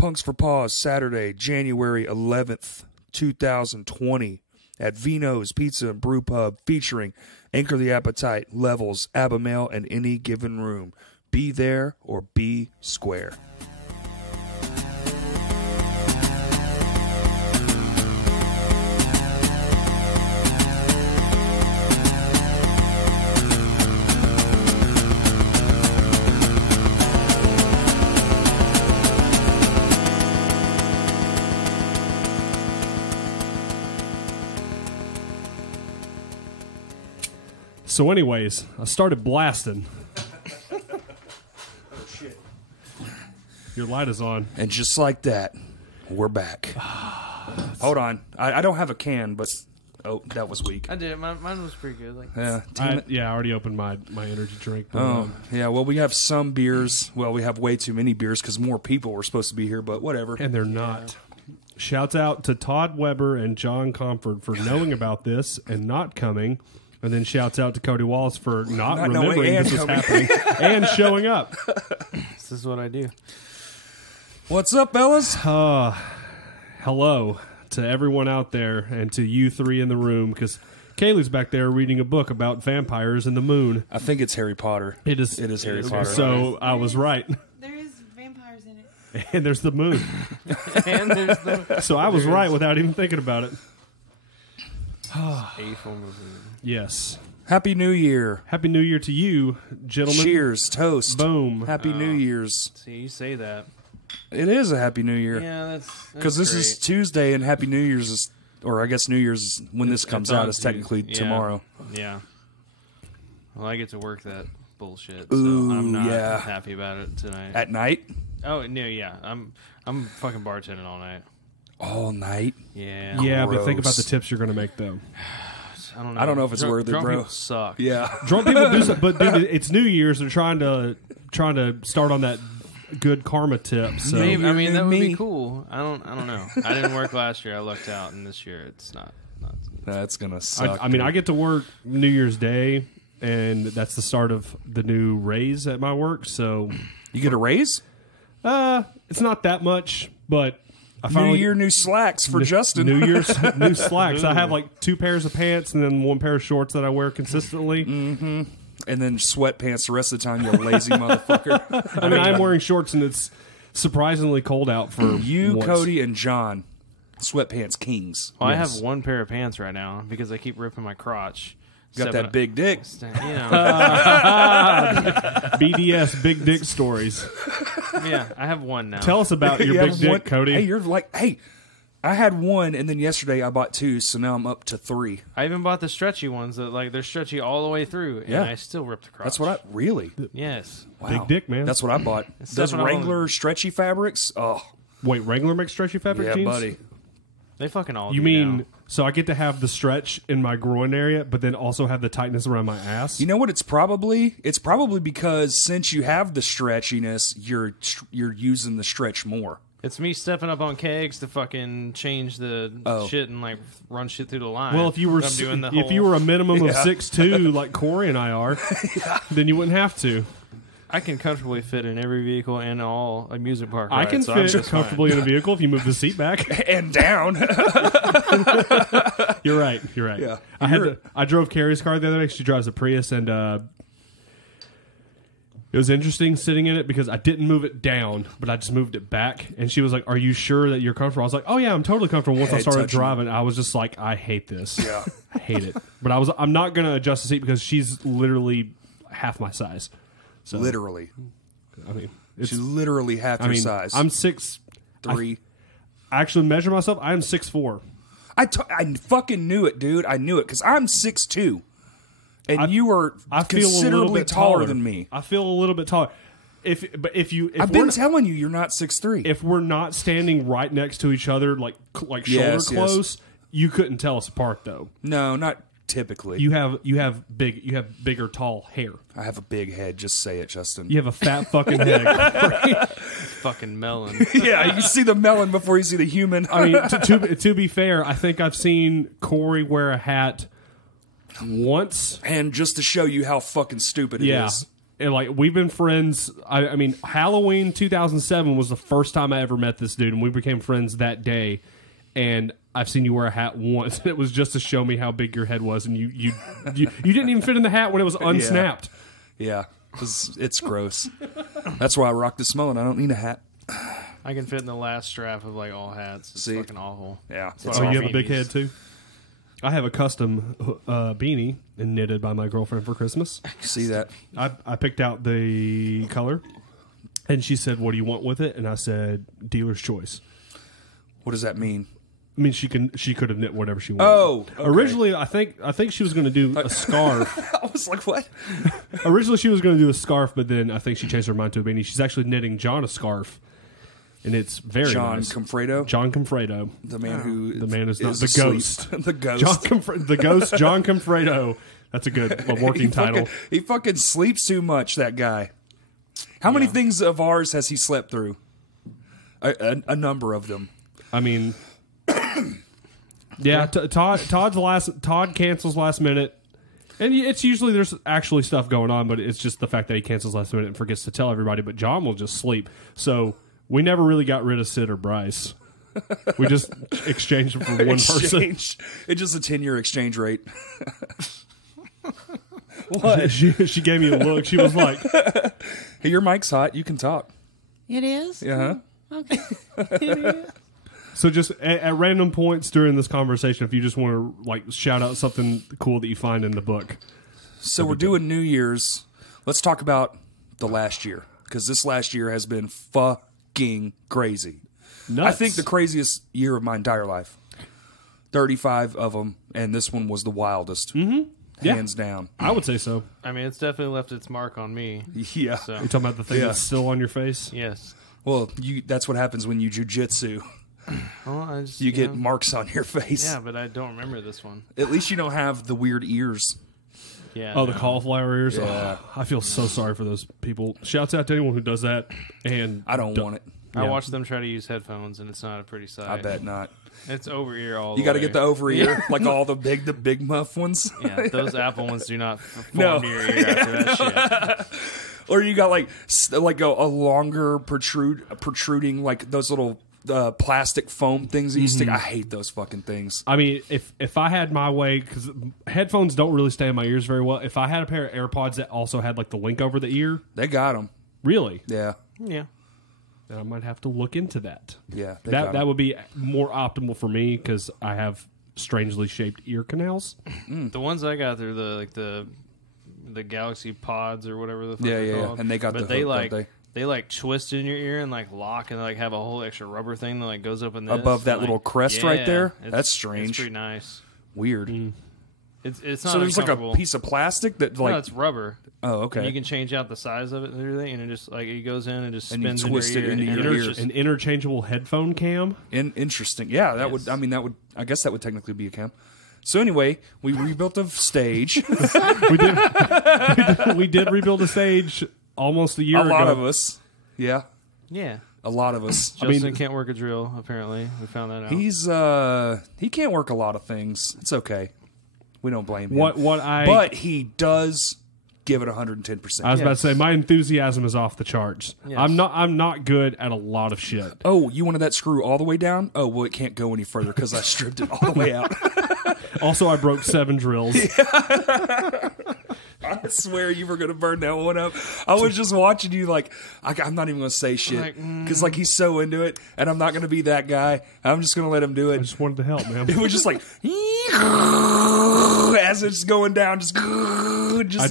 Punks for Paws, Saturday, January 11th, 2020, at Vino's Pizza and Brew Pub, featuring Anchor the Appetite, Levels, Abimail, and Any Given Room. Be there or be square. So anyways, I started blasting. Oh, shit. Your light is on. And just like that, we're back. Hold on. I don't have a can, but... Oh, that was weak. I did. Mine was pretty good. Like, I already opened my energy drink. But, yeah, well, we have some beers. Well, we have way too many beers because more people were supposed to be here, but whatever. And they're not. Shouts out to Todd Weber and John Comfort for knowing about this and not coming. And then shouts out to Cody Wallace for not remembering this was happening and showing up. this is what I do. What's up, fellas? Hello to everyone out there and to you three in the room, because Kayley's back there reading a book about vampires and the moon. I think it's Harry Potter. It is Harry Potter. So I was right. There is vampires in it. And there's the moon. And there's the... So I was right without even thinking about it. A form of... Yes. Happy New Year. Happy New Year to you, gentlemen. Cheers. Toast. Boom. Happy New Year's. See, you say that. It is a Happy New Year. Yeah, that's because this is Tuesday and Happy New Year's is, or I guess New Year's is, when this comes out is technically tomorrow. Yeah. Well, I get to work that bullshit, Ooh, so I'm not happy about it tonight. At night? Oh no, yeah. I'm fucking bartending all night. All night? Yeah. Yeah, Gross. but think about the tips you're going to make, though. I don't know if it's worth it, drunk bro. People suck. Yeah. Drunk people do stuff, but dude, it's New Year's. They're trying to start on that good karma tip. So Maybe, I mean, that would be cool. I don't know. I didn't work last year. I lucked out, and this year it's not. That's gonna suck. I mean, I get to work New Year's Day, and that's the start of the new raise at my work. So you get a raise? It's not that much, but I New finally Year, new slacks for Justin. New Year's new slacks. I have like 2 pairs of pants and then 1 pair of shorts that I wear consistently. Mm-hmm. And then sweatpants the rest of the time, you lazy motherfucker. I mean, I'm wearing shorts and it's surprisingly cold out for you, once. Cody, and John. Sweatpants kings. Well, yes. I have 1 pair of pants right now because I keep ripping my crotch. Got that big dick. You know. BDS, big dick stories. Yeah, I have 1 now. Tell us about your big dick, Cody. Hey, you're like, I had 1, and then yesterday I bought 2, so now I'm up to 3. I even bought the stretchy ones that they're stretchy all the way through, and I still ripped the crotch. That's what really. Yes. Wow. Big dick, man. That's what I bought. Those Wrangler stretchy fabrics. Oh, wait, Wrangler makes stretchy fabric jeans? Yeah, buddy. They fucking all. You do mean now. so I get to have the stretch in my groin area, but then also have the tightness around my ass? You know what? It's probably because since you have the stretchiness, you're using the stretch more. It's me stepping up on kegs to fucking change the shit and like run shit through the line. Well, if you were you were a minimum of 6'2", like Corey and I are, then you wouldn't have to. I can comfortably fit in every vehicle and all amusement park rides. I can fit comfortably in a vehicle if you move the seat back and down. You're right. Yeah, I drove Carrie's car the other day. She drives a Prius, and it was interesting sitting in it because I didn't move it down, but I just moved it back. And she was like, "Are you sure that you're comfortable?" I was like, "Oh yeah, I'm totally comfortable." Once I started driving, I was just like, "I hate this. Yeah, I hate it." But I'm not going to adjust the seat because she's literally half my size. So, literally, I mean, she's literally half your size. I'm 6'3". I actually measure myself. I am 6'4". I fucking knew it, dude. I knew it because I'm 6'2", and you are considerably taller than me. I feel a little bit taller. If I've been telling you, you're not 6'3". If we're not standing right next to each other, like shoulder close, you couldn't tell us apart though. No, not typically. You have bigger tall hair. I have a big head. Just say it, Justin. You have a fat fucking head. Fucking melon. Yeah, you see the melon before you see the human. I mean, to be fair, I think I've seen Corey wear a hat once, and just to show you how fucking stupid it is. And like we've been friends. I mean, Halloween 2007 was the first time I ever met this dude, and we became friends that day. And I've seen you wear a hat once, and it was just to show me how big your head was, and you didn't even fit in the hat when it was unsnapped. Yeah, it's gross. That's why I rock this mullet. I don't need a hat. I can fit in the last strap of like all hats. It's fucking awful. Yeah. So you have a big head too? I have a custom beanie knitted by my girlfriend for Christmas. See that? I picked out the color, and she said, "What do you want with it?" And I said, "Dealer's choice." What does that mean? I mean, she could have knit whatever she wanted. Oh, okay. Originally, I think she was going to do a scarf. I was like, what? Originally, she was going to do a scarf, but then I think she changed her mind to a beanie. She's actually knitting John a scarf, and it's very nice. John Confredo? John Confredo. The man who... The man is not the asleep. ghost. The ghost. The ghost, John Confredo. That's a good working title. He fucking sleeps too much, that guy. How many things of ours has he slept through? A number of them. I mean, yeah. Todd cancels last minute, and it's usually there's actually stuff going on, but it's just the fact that he cancels last minute and forgets to tell everybody. But John will just sleep, so we never really got rid of Sid or Bryce. We just exchanged them for one person. It's just a 10-year exchange rate. What? She gave me a look. She was like, "Hey, your mic's hot. You can talk." It is? Yeah. Okay. So just at random points during this conversation, if you just want to like shout out something cool that you find in the book. So we're doing New Year's. Let's talk about the last year, because this last year has been fucking crazy. Nuts. I think the craziest year of my entire life. 35 of them, and this one was the wildest. Mm-hmm. Yeah. Hands down. I would say so. I mean, it's definitely left its mark on me. Yeah. So, You're talking about the thing that's still on your face? yes. Well, that's what happens when you jujitsu. Well, I just, You get marks on your face. Yeah, but I don't remember this one. At least you don't have the weird ears. Yeah. Oh, the cauliflower ears? Yeah. Oh, I feel so sorry for those people. Shouts out to anyone who does that. And I don't want it. I watched them try to use headphones, and it's not a pretty sight. I bet not. It's over ear all the way. You got to get the over ear, like all the big muff ones. Yeah, those Apple ones do not form No. to your ear after that shit. Or you got like a longer protruding, like those little plastic foam things that you stick. I hate those fucking things. I mean, if I had my way, because headphones don't really stay in my ears very well. If I had a pair of AirPods that also had like the link over the ear, They got them. really, Yeah. Yeah. then I might have to look into that. Yeah. they got That 'em. would be more optimal for me because I have strangely shaped ear canals. The ones I got through the Galaxy Pods or whatever the fuck Yeah, they're yeah, yeah. called. And they got but the they hook, like don't they like twist in your ear and like lock and like have a whole extra rubber thing that like goes up in this Above that and, little like, crest right there? it's- That's strange. It's pretty nice. Weird. It's not So there's like a uncomfortable. piece of plastic that like. No, it's rubber. Oh, okay. And you can change out the size of it and everything, and it just like it goes in and just And you spins twist in your it ear. into and your it's ear. just- An interchangeable headphone cam. Interesting. Yeah, that would. I mean, that would. I guess that would technically be a cam. So anyway, we rebuilt a stage. We did rebuild a stage almost a year A ago. lot of us. Yeah, yeah. a lot of us. Justin can't work a drill. Apparently, we found that out. He can't work a lot of things. It's okay. We don't blame him. But he does give it 110%. I was about to say my enthusiasm is off the charts. Yes. I'm not good at a lot of shit. Oh, you wanted that screw all the way down? Oh, well, it can't go any further because I stripped it all the way out. Also, I broke 7 drills. I swear you were going to burn that one up. I was just watching you like, I'm not even going to say shit. Because like he's so into it, and I'm not going to be that guy. I'm just going to let him do I it. just wanted to help, man. It was just like, as it's going down, just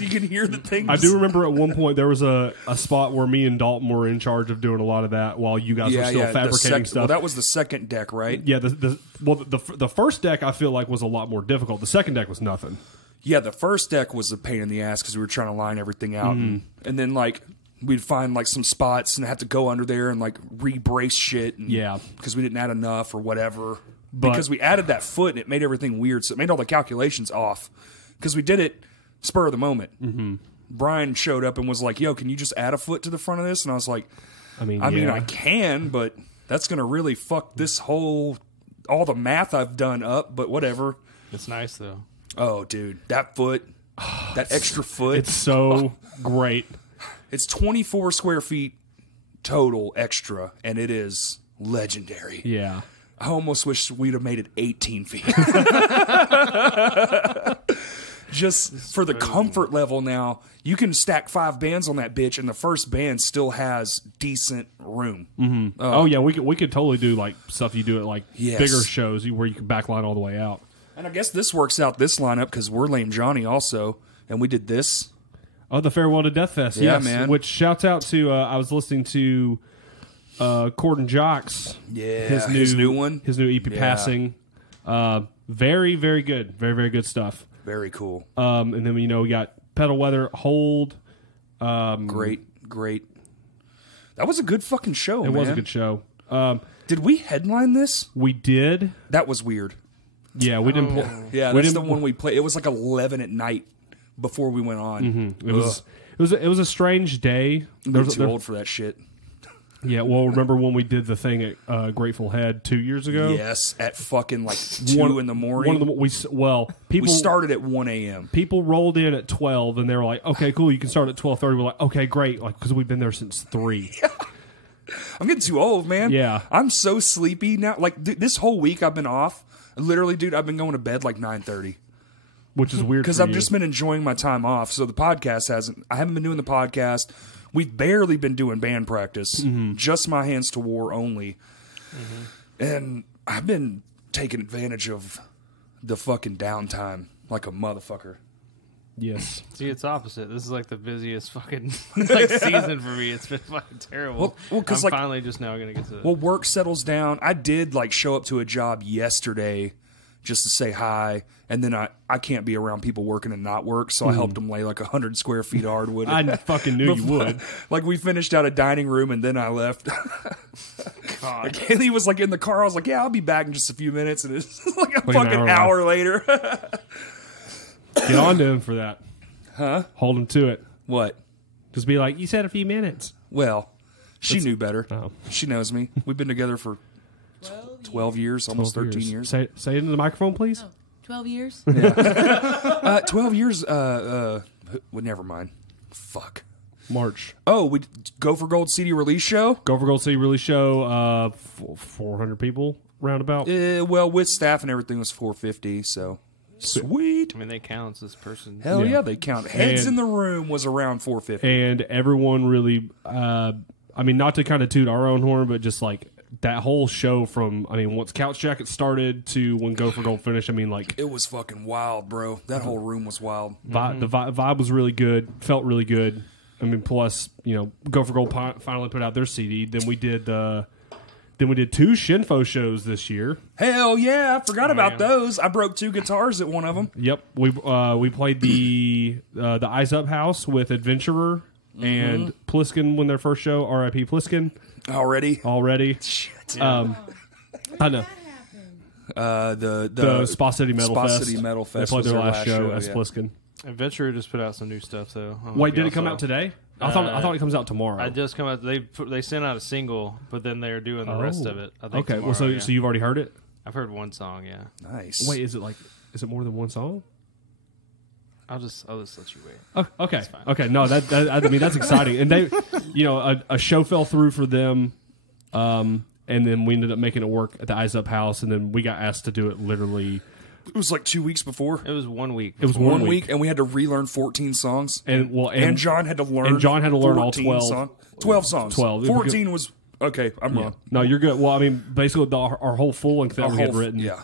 you can hear the thing. I do remember at one point there was a spot where me and Dalton were in charge of doing a lot of that while you guys were still fabricating stuff. Well, that was the second deck, right? Yeah, the first deck I feel like was a lot more difficult. The second deck was nothing. Yeah, the first deck was a pain in the ass because we were trying to line everything out. And then, like, we'd find, like, some spots and have to go under there and, like, re-brace shit. And, Yeah. Because we didn't add enough or whatever. But- because we added that foot and it made everything weird. So it made all the calculations off. Because we did it spur of the moment. Mm-hmm. Brian showed up and was like, yo, can you just add a foot to the front of this? And I was like, I mean, I can, but that's going to really fuck this all the math I've done up, but whatever. It's nice though. Oh, dude, that foot, that extra foot. It's so great. It's 24 square feet total extra, and it is legendary. Yeah. I almost wish we'd have made it 18 feet. Just for the comfort level now, you can stack 5 bands on that bitch, and the first band still has decent room. Mm-hmm. Oh, yeah, we could totally do like stuff you do at like bigger shows where you can backline all the way out. And I guess this works out this lineup because we're Lame Johnny also, and we did this. Oh, the Farewell to Death Fest, yeah, yes. Man. Which shouts out to I was listening to Corden Jocks. Yeah, his new one, his new EP Passing. Very, very good, very, very good stuff. Very cool. And then we got Pedal Weather, Hold. Great. That was a good fucking show. It was a good show. Did we headline this? We did. That was weird. Yeah, we didn't. Yeah, that's the one we played. It was like 11 at night before we went on. Mm-hmm. It was a strange day. I'm too old for that shit. Yeah, well, remember when we did the thing at Grateful Head 2 years ago? Yes, at fucking like 2 in the morning. We started at 1 a.m. People rolled in at 12, and they were like, "Okay, cool, you can start at 12:30." We're like, "Okay, great," like because we've been there since 3. I'm getting too old, man. Yeah, I'm so sleepy now. Like this whole week, I've been off. Literally, dude, I've been going to bed like 9:30. Which is weird because I've just been enjoying my time off. So the podcast I haven't been doing the podcast. We've barely been doing band practice, just My Hands to War only. And I've been taking advantage of the fucking downtime like a motherfucker. Yes. See, it's opposite. This is like the busiest fucking season for me. It's been fucking terrible. Well, because I'm finally just now going to get to it. Well, work settles down. I did show up to a job yesterday just to say hi, and then I can't be around people working and not work, so I helped them lay 100 square feet of hardwood. I fucking knew you would. We finished out a dining room, and then I left. God. Kayley was in the car. I was like, yeah, I'll be back in just a few minutes, and it's a fucking hour later. Get on to him for that. Huh? Hold him to it. What? Just be like, you said a few minutes. Well, she knew better. Oh. She knows me. We've been together for 12 years, almost 13 years. Say it into the microphone, please. 12 years? Yeah. 12 years, well, never mind. Fuck. March. Oh, we Go for Gold CD release show? Go for Gold CD release show, 400 people roundabout. Well, with staff and everything was 450, so sweet. I mean, they count as this person. Hell yeah, they count. Heads in the room was around 450. And everyone really, not to kind of toot our own horn, but just that whole show from, once Couch Jacket started to when Go for Gold finished, it was fucking wild, bro. That whole room was wild. The vibe was really good, felt really good. Plus, Go for Gold finally put out their CD. Then we did 2 Shinfo shows this year. Hell yeah, I forgot about those. I broke 2 guitars at one of them. Yep, we played the Eyes Up House with Adventurer and Pliskin when their first show. R.I.P. Pliskin. Already. Shit. I know. The Spa City Metal Fest. City Metal Fest. They played was their last show as Pliskin. Adventurer just put out some new stuff though. Wait, did it come out today? I thought it comes out tomorrow. I just come out. They sent out a single, but then they're doing the rest of it. I think okay. Tomorrow, Well, so you've already heard it? I've heard one song. Yeah. Nice. Wait, is it more than one song? I'll just let you wait. Oh, okay. Okay. No, that's exciting. And they, a show fell through for them, and then we ended up making it work at the Eyes Up House, and then we got asked to do it literally. It was 2 weeks before. It was 1 week. It was 1 week, and we had to relearn 14 songs. And John had to learn. All 12. 12 songs. 12. 14 was okay. I'm wrong. No, you're good. Well, basically our whole full length that we had written. Yeah.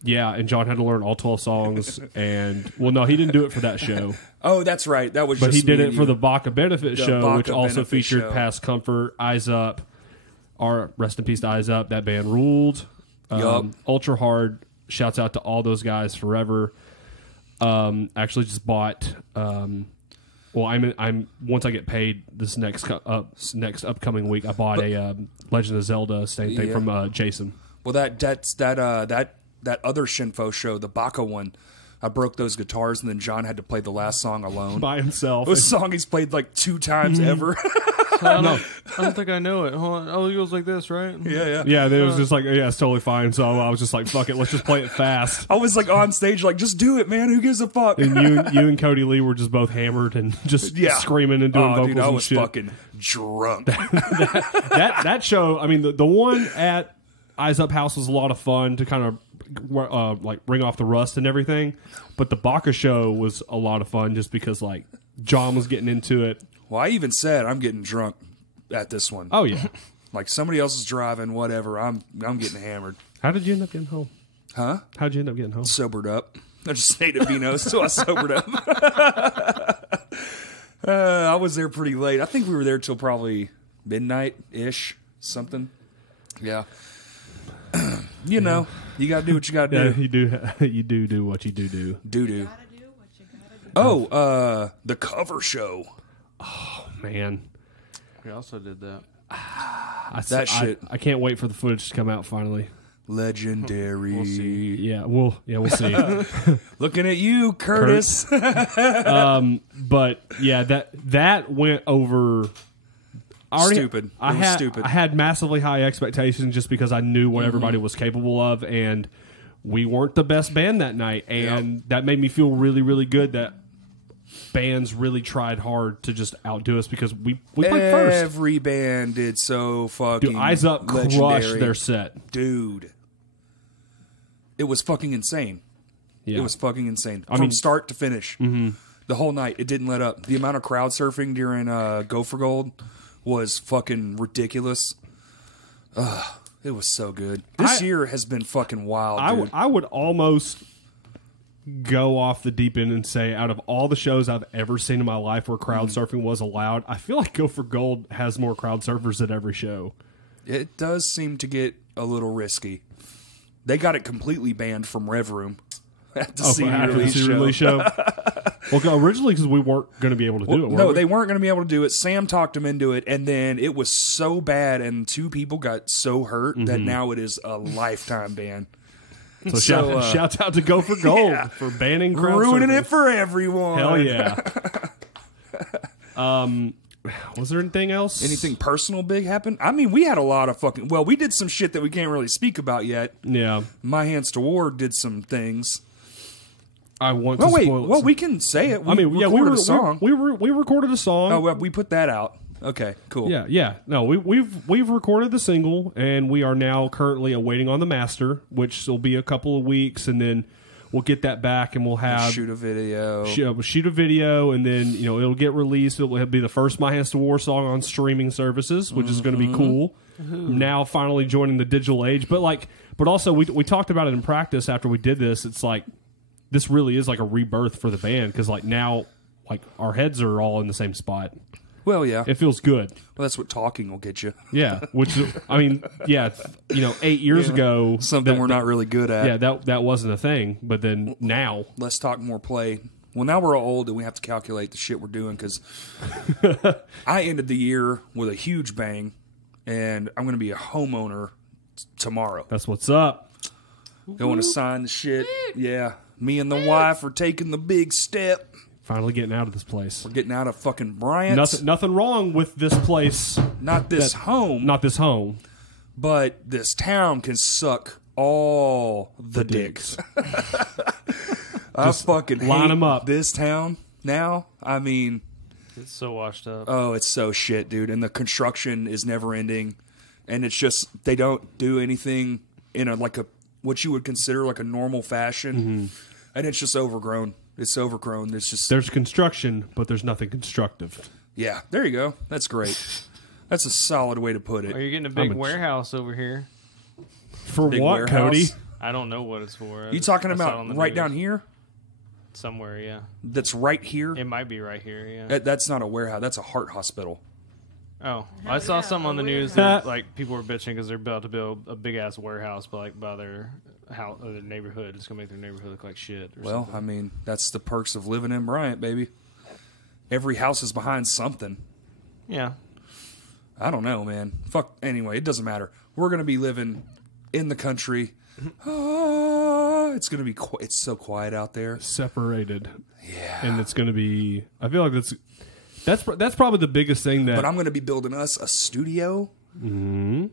Yeah, and John had to learn all 12 songs, and no, he didn't do it for that show. Oh, that's right. That was. But just he did me it for the Baca Benefit show, Baca which also Benefit featured show. Past Comfort, Eyes Up. Our rest in peace to Eyes Up. That band ruled. Ultra Hard. Shouts out to all those guys forever. Actually, just bought. I'm once I get paid this next upcoming week. I bought a Legend of Zelda thing from Jason. Well, that other Shinfo show, the Baca one, I broke those guitars, and then John had to play the last song alone. By himself. It was a song he's played like 2 times ever. I don't think I know it. Hold on. Oh, it goes like this, right? Yeah. Yeah, it was just like, yeah, it's totally fine. So I was just like, fuck it, let's just play it fast. I was like on stage, like, just do it, man. Who gives a fuck? And you and Cody Lee were just both hammered and just screaming and doing vocals dude, I was and shit. fucking drunk. That show, I mean, the one at Eyes Up House was a lot of fun to kind of like ring off the rust and everything. But the Baca show was a lot of fun just because like John was getting into it. Well, I even said I'm getting drunk at this one. Oh yeah. Like somebody else is driving, whatever. I'm getting hammered. How did you end up getting home? Huh? How'd you end up getting home? Sobered up. I just ate a vino, so I sobered up. I was there pretty late. I think we were there till probably midnight-ish, something. Yeah. You know, you got to do what you got to Yeah, do. you do. You do what you do. Do. The cover show. Oh man, We also did that. Shit. I can't wait for the footage to come out finally. Legendary. We'll see. Yeah, we'll see. Looking at you, Curtis. But yeah, that went over. Stupid. It was stupid. I had massively high expectations just because I knew what everybody was capable of, and we weren't the best band that night, and that made me feel really, really good that bands really tried hard to just outdo us because we played first. Every band did so fucking. Dude, Eyes Up legendary. crushed their set. Dude. It was fucking insane. Yeah. It was fucking insane. From start to finish. Mm-hmm. The whole night, it didn't let up. The amount of crowd surfing during Go for Gold was fucking ridiculous. It was so good. This year has been fucking wild, dude. I would almost go off the deep end and say out of all the shows I've ever seen in my life where crowd surfing was allowed, I feel like Go for Gold has more crowd surfers at every show. It does seem to get a little risky. They got it completely banned from Rev Room at the CD release show. Well, originally because we weren't going to be able to do it. No, they weren't going to be able to do it. Sam talked them into it, and then it was so bad, and 2 people got so hurt that now it is a lifetime ban. So shouts out to Go for Gold for banning crowd ruining surfing. it for everyone. Hell yeah. Was there anything else? Anything personal big happen? I mean, we had a lot of fucking... Well, we did some shit that we can't really speak about yet. Yeah. My Hands to War did some things. I want to spoil it. Well, we can say it. We recorded a song. We recorded a song. Oh, well, we put that out. Okay, cool. Yeah. No, we've recorded the single, and we are now currently awaiting on the master, which will be a couple of weeks, and then we'll get that back, and we'll have shoot a video. Shoot a video, and then it'll get released. It will be the first My Hands to War song on streaming services, which is going to be cool. Now finally joining the digital age, but also we talked about it in practice after we did this. It's like this really is like a rebirth for the band because now our heads are all in the same spot. Well, yeah. It feels good. Well, that's what talking will get you. Yeah, which 8 years ago, Something we're not really good at. Yeah, that wasn't a thing. But then now, Less talk, more play. Well, now we're all old and we have to calculate the shit we're doing because I ended the year with a huge bang, and I'm going to be a homeowner tomorrow. that's what's up. Going to sign the shit. Yeah. Me and the wife are taking the big step. Finally getting out of this place. We're getting out of fucking Bryant's. Nothing wrong with this place. Not this home. Not this home. But this town can suck all the dicks. I fucking line hate 'em up. This town now. I mean, It's so washed up. oh, it's so shit, dude. And the construction is never ending. And it's just, they don't do anything in what you would consider like a normal fashion. And it's just overgrown. It's overgrown. There's construction, but there's nothing constructive. Yeah, there you go. That's great. That's a solid way to put it. Or you're getting a big warehouse over here. For Big what, warehouse? Cody? I don't know what it's for. You talking I saw it on about the right news. down here? Somewhere, yeah. That's right here? It might be right here, yeah. That's not a warehouse. That's a heart hospital. Oh, I saw something on the news that people were bitching because they're about to build a big ass warehouse, but by their house, their neighborhood, it's gonna make their neighborhood look like shit. Well, something. I mean, that's the perks of living in Bryant, baby. Every house is behind something. Yeah. I don't know, man. Fuck. Anyway, it doesn't matter. We're gonna be living in the country. it's going to be. It's so quiet out there. Separated. Yeah. And it's going to be. I feel like that's probably the biggest thing that. But I'm going to be building us a studio and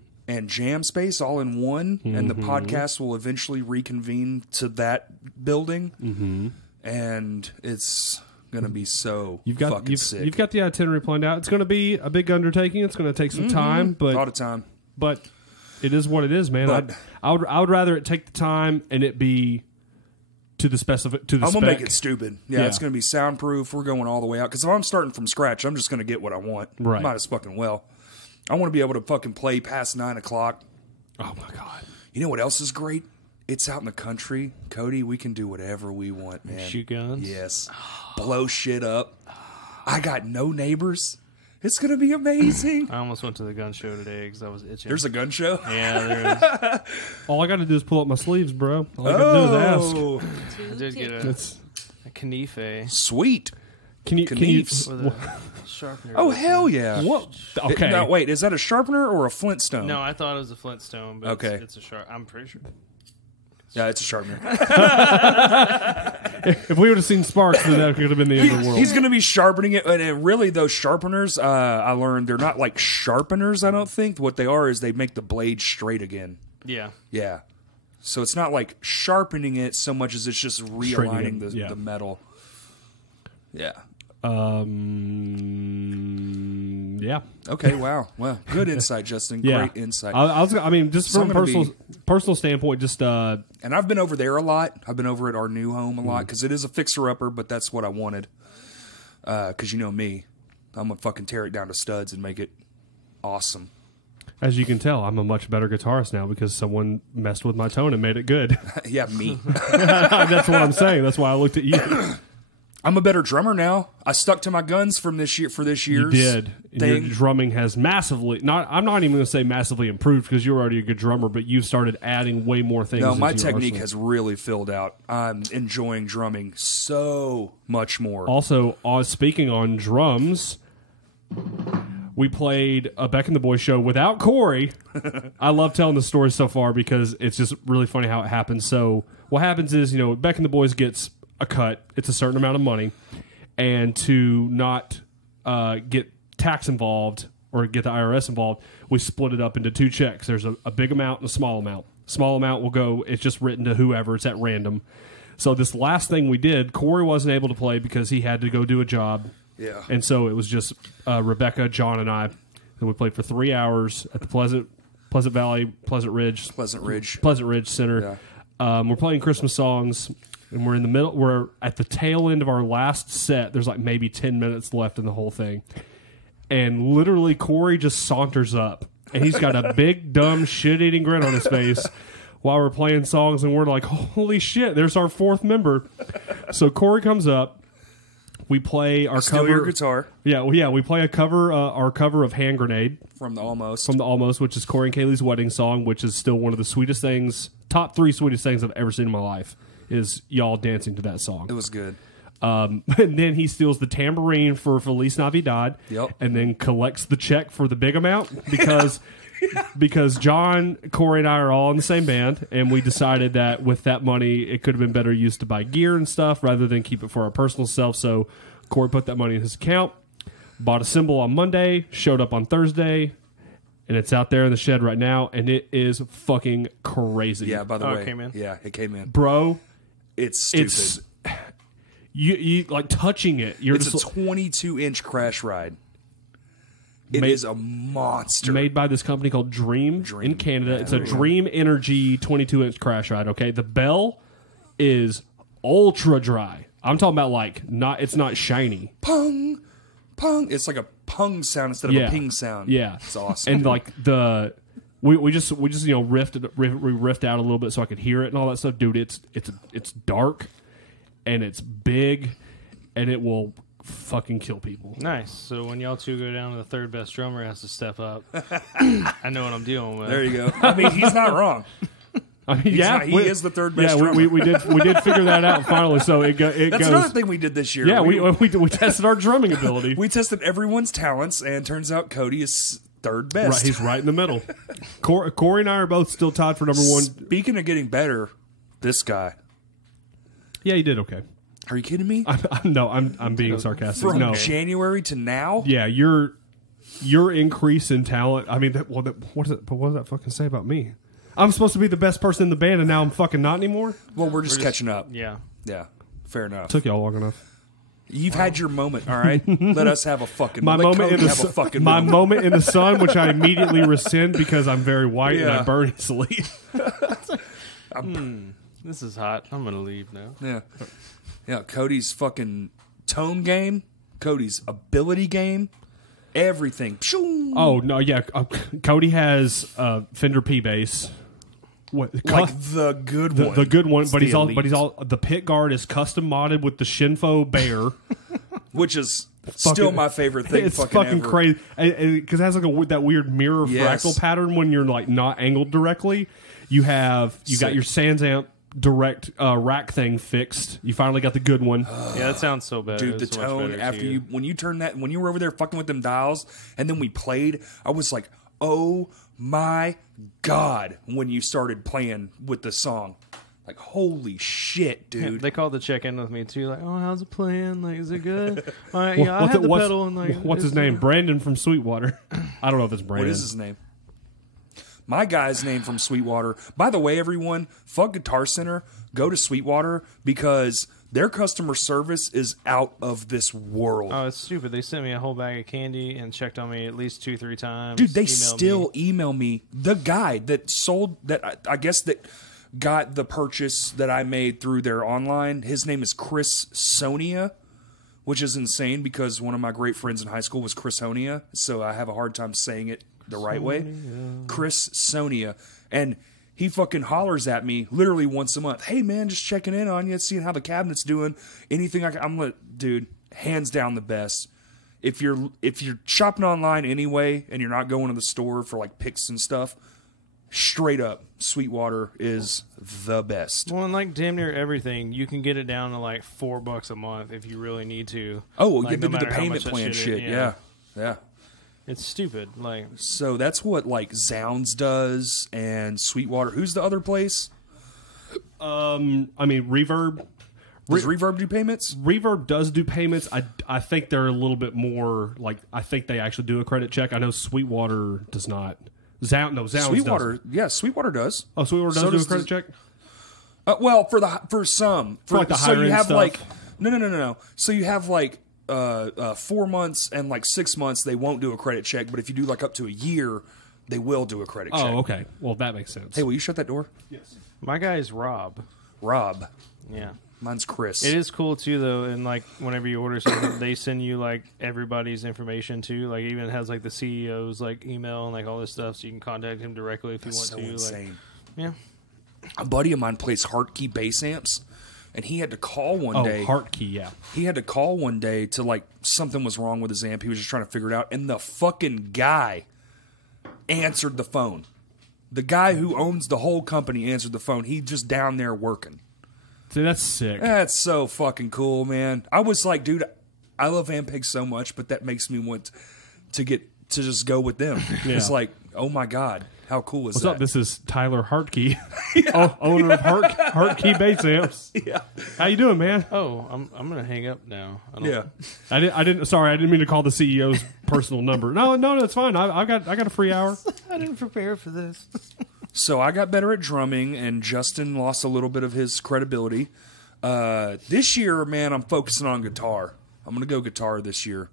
jam space all in one, and the podcast will eventually reconvene to that building, and it's going to be so fucking sick. You've got the itinerary planned out. It's going to be a big undertaking. It's going to take some time, but a lot of time. But it is what it is, man. But, I would rather it take the time and it be to the specific to the. I'm spec. gonna make it stupid. Yeah, it's gonna be soundproof. We're going all the way out because if I'm starting from scratch, I'm just gonna get what I want. Right. Might as fucking well. I want to be able to fucking play past 9 o'clock. Oh my god! You know what else is great? It's out in the country, Cody. We can do whatever we want, man. Shoot guns? Yes. Blow shit up. I got no neighbors. It's gonna be amazing. I almost went to the gun show today because I was itching. There's a gun show. Yeah, there is. All I got to do is pull up my sleeves, bro. All I got to do is ask. I did get a Knife Sweet. Can you Knives. with a sharpener. Oh hell yeah! What? Okay. Now wait, is that a sharpener or a flintstone? No, I thought it was a Flintstone, but Okay. it's a sharp. I'm pretty sure. Yeah, it's a sharpener. If we would have seen sparks, then that could have been the end of the world. He's going to be sharpening it, and really, those sharpeners, I learned they're not like sharpeners. I don't think what they are is they make the blade straight again. Yeah. Yeah, so it's not like sharpening it so much as it's just realigning yeah. the metal. Yeah. Yeah. Okay. Wow. Well, good insight, Justin. Yeah. Great insight. I mean, just So from I'm a gonna personal standpoint, just And I've been over there a lot. I've been over at our new home a Mm-hmm. lot because it is a fixer-upper, but that's what I wanted. Because you know me. I'm going to fucking tear it down to studs and make it awesome. as you can tell, I'm a much better guitarist now because someone messed with my tone and made it good. Yeah, me. That's what I'm saying. That's why I looked at you. I'm a better drummer now. I stuck to my guns from this year for this year's You did. Your thing. drumming has massively I'm not even going to say massively improved because you're already a good drummer, but you've started adding way more things. No, my into your technique arsenal. has really filled out. I'm enjoying drumming so much more. Also, speaking on drums, we played a Beck and the Boys show without Corey. I love telling the story so far because it's just really funny how it happens. So what happens is, Beck and the Boys gets a cut. It's a certain amount of money. And to not get tax involved or get the IRS involved, we split it up into two checks. There's a big amount and a small amount. Small amount will go, it's just written to whoever. It's at random. So this last thing we did, Corey wasn't able to play because he had to go do a job. Yeah. And so it was just Rebecca, John, and I. And we played for 3 hours at the Pleasant Ridge Center. Yeah. We're playing Christmas songs, and we're in the middle. We're at the tail end of our last set. There's like maybe 10 minutes left in the whole thing. And literally, Corey just saunters up, and he's got a big, dumb, shit-eating grin on his face while we're playing songs, and we're like, holy shit, there's our fourth member. So Corey comes up. We play our Steal cover. your guitar. Yeah, we play a cover, our cover of Hand Grenade From the Almost. which is Corey and Kayley's wedding song, which is still one of the sweetest things, top 3 sweetest things I've ever seen in my life, is y'all dancing to that song. It was good. And then he steals the tambourine for Feliz Navidad, Yep. and then collects the check for the big amount because John, Corey, and I are all in the same band, and we decided that with that money, it could have been better used to buy gear and stuff rather than keep it for our personal self. So Corey put that money in his account, bought a cymbal on Monday, showed up on Thursday, and it's out there in the shed right now, and it is fucking crazy. Yeah, by the way. It came in? Yeah, it came in. Bro, It's stupid. it's... You like touching it. You're It's just a 22-inch crash ride. It Made- is a monster. made by this company called Dream, Dream. in Canada. Yeah, It's a there you go. Dream Energy 22-inch crash ride. Okay, the bell is ultra dry. I'm talking about it's not shiny. Pung, pung. It's like a pung sound instead of Yeah. a ping sound. Yeah, It's awesome. And we just riffed out a little bit so I could hear it and all that stuff, dude. It's dark and it's big and it will fucking kill people. Nice. So when y'all two go down to the third best drummer has to step up. I know what I'm dealing with. There you go. I mean, he's not wrong. I mean, he is the third best Yeah, drummer. we did figure that out finally. So it That's goes. another thing we did this year. Yeah, we tested our drumming ability. we tested everyone's talents, and turns out Cody is third best. Right, he's right in the middle. Corey and I are both still tied for number one. Speaking of getting better, this guy, Yeah, you did okay. Are you kidding me? I'm being sarcastic. From No. January to now? Yeah, your increase in talent. I mean, what does that fucking say about me? I'm supposed to be the best person in the band, and now I'm fucking not anymore? Well, we're just catching up. Yeah. Yeah, fair enough. Took y'all long enough. You've had your moment, all right? Let us have a fucking My let moment Cody in the have a fucking my moment. moment in the sun, which I immediately rescind because I'm very white and I Yeah. burn easily. This is hot. I'm gonna leave now. Yeah. Yeah, Cody's fucking tone game, Cody's ability game, everything. Pshoo! Oh no, yeah. Cody has Fender P bass. What? Like the good one. The good one, but the he's elite. all the pit guard is custom modded with the Shinfo bear. Which is still my favorite thing. It's fucking ever. crazy because it has like that weird mirror Yes. fractal pattern when you're like not angled directly. You got your Sans Amp direct rack thing fixed. You finally got the good one. Yeah, that sounds so better. Dude, the It's so much tone better, after too. when you turn that, when you were over there fucking with them dials, and then we played, I was like, oh my God, when you started playing with the song. Like, holy shit, Yeah, dude. they called to check in with me too. Like, oh, how's it playing? Like, is it good? All right, yeah, I had the pedal. And like, what's his it's- name? Brandon from Sweetwater. I don't know if it's Brandon. What is his name? My guy's name from Sweetwater. By the way, everyone, fuck Guitar Center. Go to Sweetwater because their customer service is out of this world. Oh, it's stupid. They sent me a whole bag of candy and checked on me at least 2-3 times. Dude, they emailed still me. email me. The guy that sold that, I guess that got the purchase that I made through their online. His name is Chris Sonia, which is insane because one of my great friends in high school was Chris Sonia, so I have a hard time saying it the right way. Chris Sonia. And he fucking hollers at me literally once a month. Hey, man, just checking in on you, seeing how the cabinet's doing. Anything I'm like, dude, hands down the best. If you're shopping online anyway and you're not going to the store for like picks and stuff, straight up, Sweetwater is the best. Well, and like damn near everything, you can get it down to like $4 a month if you really need to. Oh, well, Like, you no did the matter how payment much that plan shit. is. Yeah. It's stupid. Like, So that's what like Zounds does and Sweetwater. Who's the other place? I mean, Reverb. Does Reverb do payments? Reverb does do payments. I think they're a little bit more like I think they actually do a credit check. I know Sweetwater does not. Zounds Sweetwater, does. yeah, Sweetwater does. Oh, Sweetwater does So do a does credit the- check. Well, for some, For, like, the so you higher-end have stuff? like no. So you have like 4 months and like 6 months they won't do a credit check, but if you do like up to a year, they will do a credit check. Oh, okay. Well, that makes sense. Hey, will you shut that door? Yes. my guy is Rob. Rob, Yeah. mine's Chris. It is cool too, though, and like whenever you order something, they send you like everybody's information too. Like even has like the CEO's like email and like all this stuff, so you can contact him directly if you That's want so to. insane. Like, yeah, A buddy of mine plays Hartkey bass amps, and he had to call one day. Hartkey, yeah. He had to call one day to like something was wrong with his amp. He was just trying to figure it out, and the fucking guy answered the phone. The guy who owns the whole company answered the phone. He just down there working. See, that's sick. That's so fucking cool, man. I was like, dude, I love Ampeg so much, but that makes me want to just go with them. Yeah. It's like, oh my God, how cool is What's that? up? This is Tyler Hartkey, owner of Hartkey Bass Amps. Yeah. How you doing, man? Oh, I'm gonna hang up now. I don't, Yeah. I didn't. Sorry, I didn't mean to call the CEO's personal number. No, that's fine. I got a free hour. I didn't prepare for this. So I got better at drumming, and Justin lost a little bit of his credibility. This year, man, I'm focusing on guitar. I'm going to go guitar this year.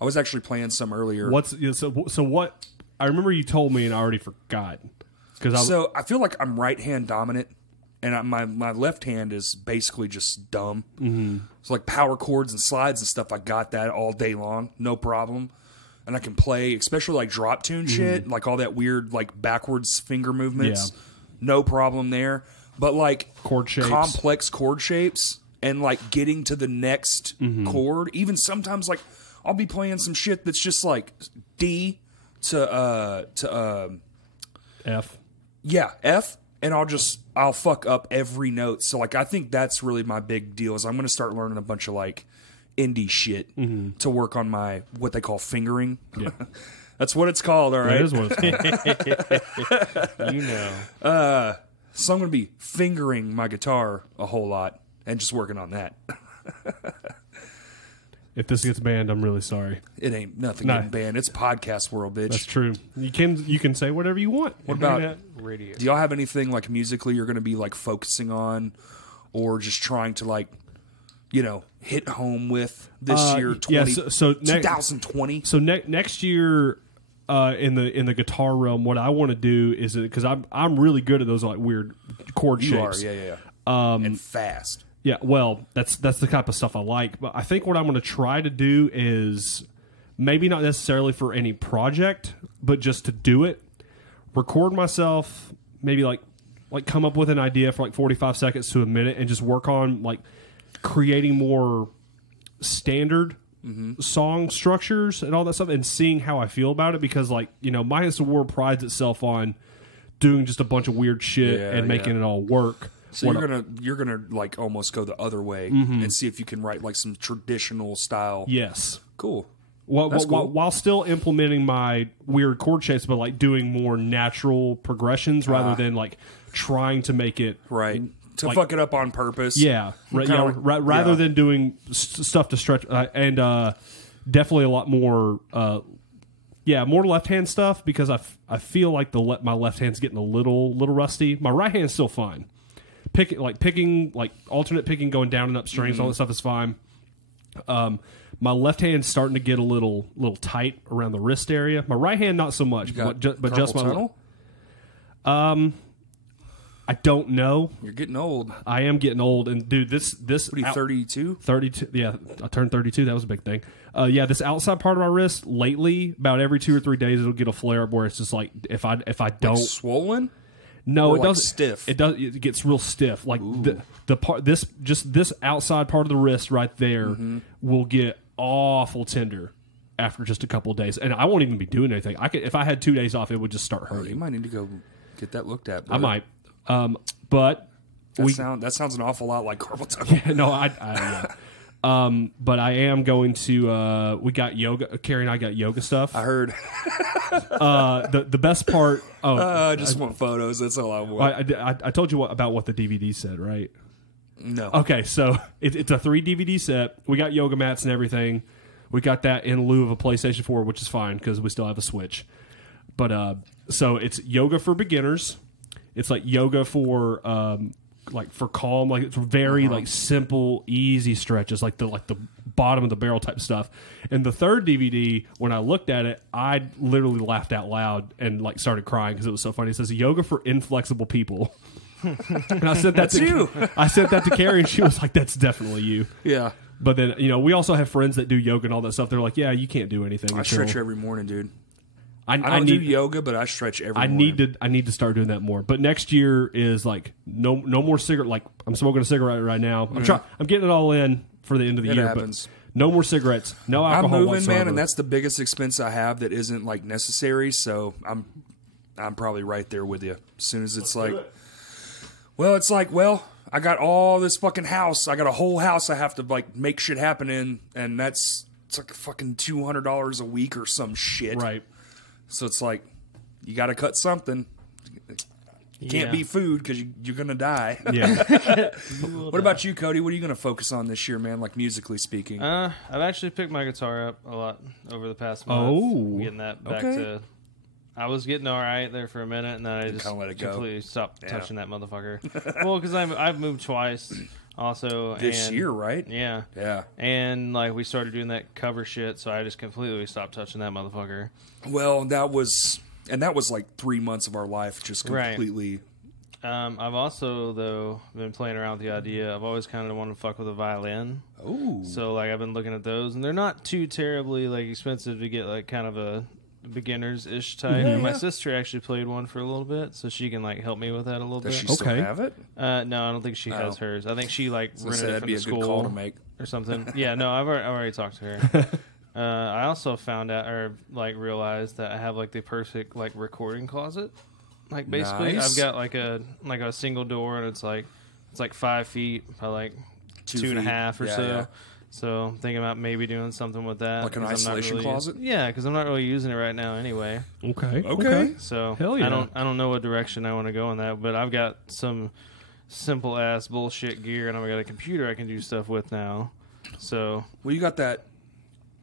I was actually playing some earlier. So what? I remember you told me, and I already forgot. So I feel like I'm right hand dominant, and my left hand is basically just dumb. Mm-hmm. So like power chords and slides and stuff, I got that all day long, no problem. And I can play, especially like drop tune shit, like all that weird like backwards finger movements, no problem there. But like Chord shapes. complex chord shapes and like getting to the next chord, even sometimes like I'll be playing some shit that's just like D to F. yeah, F, and I'll fuck up every note. So like I think that's really my big deal is I'm going to start learning a bunch of like indie shit to work on my what they call fingering. Yeah. That's what it's called, all right? That is what it's called. You know. So I'm going to be fingering my guitar a whole lot. and just working on that. If this gets banned, I'm really sorry. It ain't nothing getting banned. It's podcast world, bitch. That's true. You can say whatever you want. What about radio? Do y'all have anything like musically you're going to be like focusing on, or just trying to like, hit home with this year, 2020? So next year, in the guitar realm, what I want to do is because I'm really good at those like weird chord shapes. You are, yeah. And fast. Yeah, well, that's the type of stuff I like. But I think what I'm going to try to do is maybe not necessarily for any project, but just to do it, record myself, maybe like come up with an idea for like 45 seconds to a minute, and just work on like creating more standard song structures and all that stuff, and seeing how I feel about it. Because like Minus the World prides itself on doing just a bunch of weird shit and making it all work. So you're gonna like almost go the other way and see if you can write like some traditional style. Yes, cool. While still implementing my weird chord shapes, but like doing more natural progressions rather than like trying to make it right to fuck it up on purpose. Yeah, rather than doing stuff to stretch and definitely a lot more. More left hand stuff, because I feel like my left hand's getting a little rusty. My right hand's still fine. Picking alternate picking, going down and up strings, all that stuff is fine. My left hand's starting to get a little tight around the wrist area. My right hand not so much, but just my tunnel? I don't know. You're getting old. I am getting old, and dude, this what are you, 32? 32. Yeah, I turned 32. That was a big thing. This outside part of my wrist lately, about every 2 or 3 days, it'll get a flare up where it's just like if I don't like swollen. No, or it like doesn't. Stiff. It does. It gets real stiff. Like the part this outside part of the wrist right there will get awful tender after just a couple of days, and I won't even be doing anything. If I had 2 days off, it would just start hurting. You might need to go get that looked at. I might. But that sounds an awful lot like carpal tunnel. Yeah, no, yeah. But I am going to. We got yoga. Carrie and I got yoga stuff. I heard. The best part. I just want photos. That's all I want. I told you about what the DVD said, right? No. Okay, so it's a 3 DVD set. We got yoga mats and everything. We got that in lieu of a PlayStation 4, which is fine because we still have a Switch. But so it's yoga for beginners. It's like yoga for for calm, like it's very like simple, easy stretches, like the bottom of the barrel type stuff. And the third DVD, when I looked at it, I literally laughed out loud and like started crying because it was so funny. It says yoga for inflexible people. And I said that's you. I said that to Carrie, and she was like, "That's definitely you." Yeah. But then we also have friends that do yoga and all that stuff. They're like, "Yeah, you can't do anything." I stretch every morning, dude. I don't do yoga, but I stretch every morning. I need to start doing that more. But next year is like no more cigarette. Like I'm smoking a cigarette right now. I'm getting it all in for the end of the year. Happens. But no more cigarettes. No alcohol. I'm moving, whatsoever. man, and that's the biggest expense I have that isn't like necessary. So I'm probably right there with you. As soon as it's like, I got all this fucking house. I got a whole house I have to like make shit happen in, and it's like fucking $200 a week or some shit. Right. So it's like, you got to cut something. It can't be food because you're going to die. Yeah. What about you, Cody? What are you going to focus on this year, man, like musically speaking? I've actually picked my guitar up a lot over the past month. Oh. Getting that back to... I was getting all right there for a minute, and then I just let it go. completely stopped touching that motherfucker. Well, because I've moved twice also. This year, right? Yeah. Yeah. And like we started doing that cover shit, so I just completely stopped touching that motherfucker. Well, that was like 3 months of our life just completely. Right. I've also, though, been playing around with the idea. I've always kind of wanted to fuck with a violin. Oh. So like I've been looking at those, and they're not too terribly like expensive to get like kind of a beginners-ish type. Yeah. My sister actually played one for a little bit, so she can like help me with that a little bit. Does she still have it? No, I don't think she has hers. I think she like rented it from the school good call to make or something. Yeah, no, I've already talked to her. I also found out or like realized that I have like the perfect like recording closet. Like basically, Nice. I've got like a single door, and it's like 5 feet by like 2.5 or so. Yeah. So I'm thinking about maybe doing something with that. Like an isolation closet? Yeah, because I'm not really using it right now anyway. Okay. Okay. So Hell yeah. I don't know what direction I want to go in that, but I've got some simple ass bullshit gear, and I've got a computer I can do stuff with now. So, Well, you got that.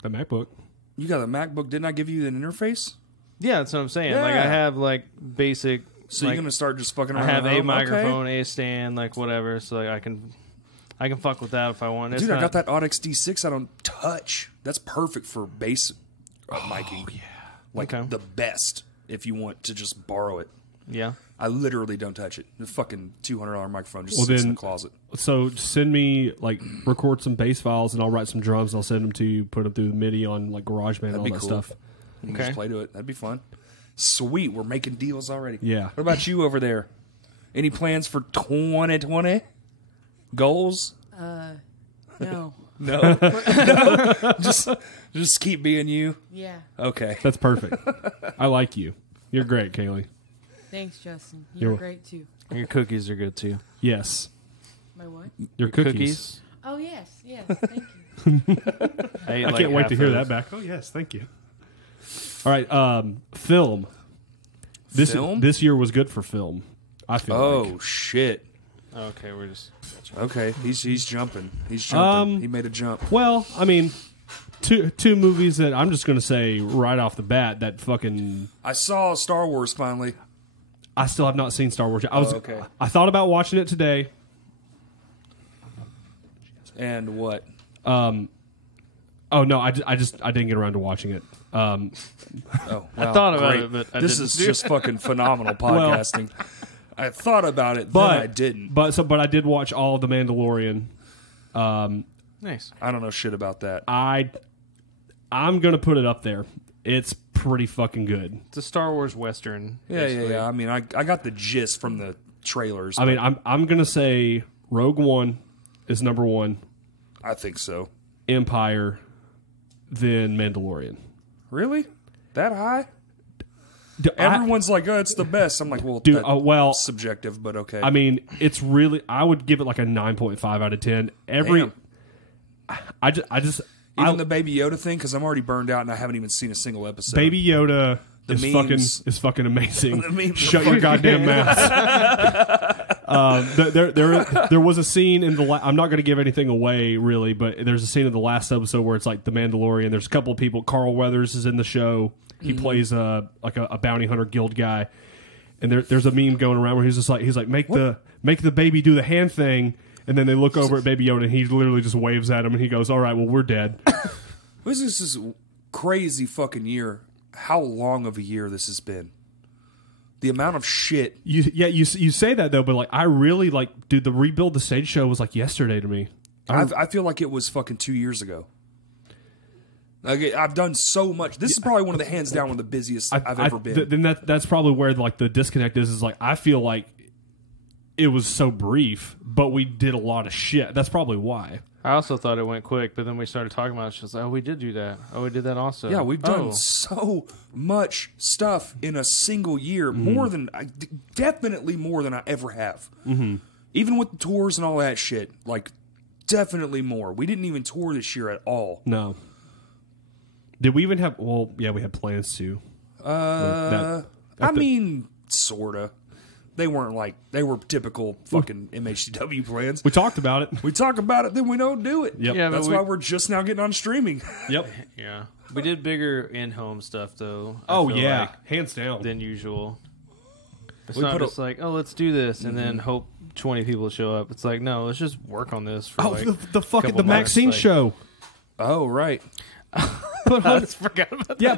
The MacBook. You got a MacBook. Didn't I give you an interface? yeah, that's what I'm saying. Yeah. Like, I have like basic. So like, you're gonna start just fucking I around. have at a home? microphone, Okay. a stand, like whatever. So like I can fuck with that if I want. It's Dude, I not- got that Audix D6 I don't touch. That's perfect for bass miking. Yeah. Like Okay. the best if you want to just borrow it. Yeah. I literally don't touch it. The fucking $200 microphone just Well, sits in then- the closet. So send me, like, record some bass files, and I'll write some drums, and I'll send them to you, put them through MIDI on, like, GarageBand and all be that cool. stuff. You can Okay. just play to it. That'd be fun. Sweet. We're making deals already. Yeah. What about you over there? Any plans for 2020? Goals? No. No. No? Just keep being you. Yeah. Okay. That's perfect. I like you. You're great, Kayley. Thanks, Justin. You're You're- great too. Your cookies are good too. Yes. My what? Your cookies. Oh yes, yes. Thank you. I can't wait to hear that back. Oh, yes. Thank you. All right. Film. Film? This year was good for film, I feel like. Oh, shit. Okay, we're just. Okay. He's jumping. He's jumping. He made a jump. Well, I mean, two movies that I'm just going to say right off the bat that fucking... I saw Star Wars finally. I still have not seen Star Wars yet. Okay. I thought about watching it today. And what? Oh, no, I didn't get around to watching it. Oh, I thought about great. it, but I this didn't is do just fucking phenomenal podcasting. I thought about it, But then I didn't. But I did watch all of The Mandalorian. Nice. I don't know shit about that. I'm going to put it up there. It's pretty fucking good. It's a Star Wars Western. basically. Yeah. I mean, I got the gist from the trailers. I mean, I'm going to say Rogue One is number one, I think so. Empire, then Mandalorian. Really? That high? D- I- Everyone's like, oh, it's the best. I'm like, well, Dude, that's well, subjective, but okay. I mean, it's really. I would give it like a 9.5 out of 10. Every, Damn. I just, Even the Baby Yoda thing, because I'm already burned out and I haven't even seen a single episode. Baby Yoda The is memes. fucking amazing. The memes Shut are your goddamn mouth. There was a scene in the. I'm not going to give anything away really, but there's a scene in the last episode where it's like the Mandalorian. There's a couple of people. Carl Weathers is in the show. He plays a bounty hunter guild guy, and there's a meme going around where he's like make the baby do the hand thing, and then they look over at Baby Yoda and he literally just waves at him and he goes, "All right, well we're dead." This is this crazy fucking year. How long of a year this has been? The amount of shit. You say that though, but like I really like, dude, the Rebuild the Stage show was like yesterday to me. I feel like it was fucking 2 years ago. Like, I've done so much. This is probably one of the hands down one of the busiest I've ever been. Then that's probably where like the disconnect is like I feel like it was so brief, but we did a lot of shit. That's probably why. I also thought it went quick, but then we started talking about it. She was like, oh, we did do that. Oh, we did that also. Yeah, we've done Oh. so much stuff in a single year. Definitely more than I ever have. Mm-hmm. Even with the tours and all that shit. Like, definitely more. We didn't even tour this year at all. No. Did we even have? Well, yeah, we had plans to. I mean, sorta. They weren't like, they were typical fucking MHCW plans. We talked about it. We talk about it, then we don't do it. Yep. Yeah, but That's we- why we're just now getting on streaming. Yep. Yeah. We did bigger in-home stuff, though. I Oh feel yeah, like, hands down. than usual. It's We not put a- just like, oh, let's do this, and then hope 20 people show up. It's like, no, let's just work on this for Oh, like the fucking couple the months, Maxine like- show. Oh, right. Put I just forgot about that. Yeah,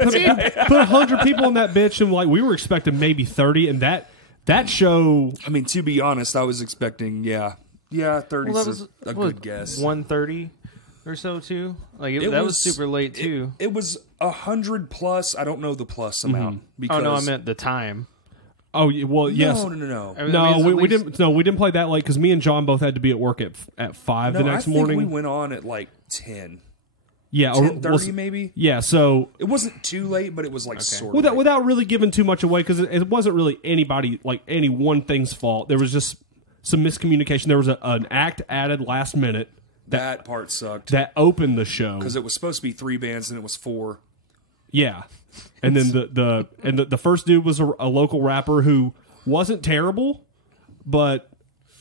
put 100 people in that bitch, and like we were expecting maybe 30, and that show. I mean, to be honest, I was expecting, 30's Well, that was a what, good guess. 130 or so too. Like It that was super late too. It was 100 plus. I don't know the plus amount. Because Oh no, I meant the time. Oh well, yes. No. I mean, No, it was at we least- didn't. No, we didn't play that late because me and John both had to be at work at 5 the next I think morning. we went on at like 10. Yeah, or 10:30 maybe? Yeah, so It wasn't too late, but it was like sort of without late. without really giving too much away because it wasn't really anybody like any one thing's fault. There was just some miscommunication. There was an act added last minute That part sucked. that opened the show. Because it was supposed to be 3 bands and it was 4. Yeah, and then the first dude was a local rapper who wasn't terrible, but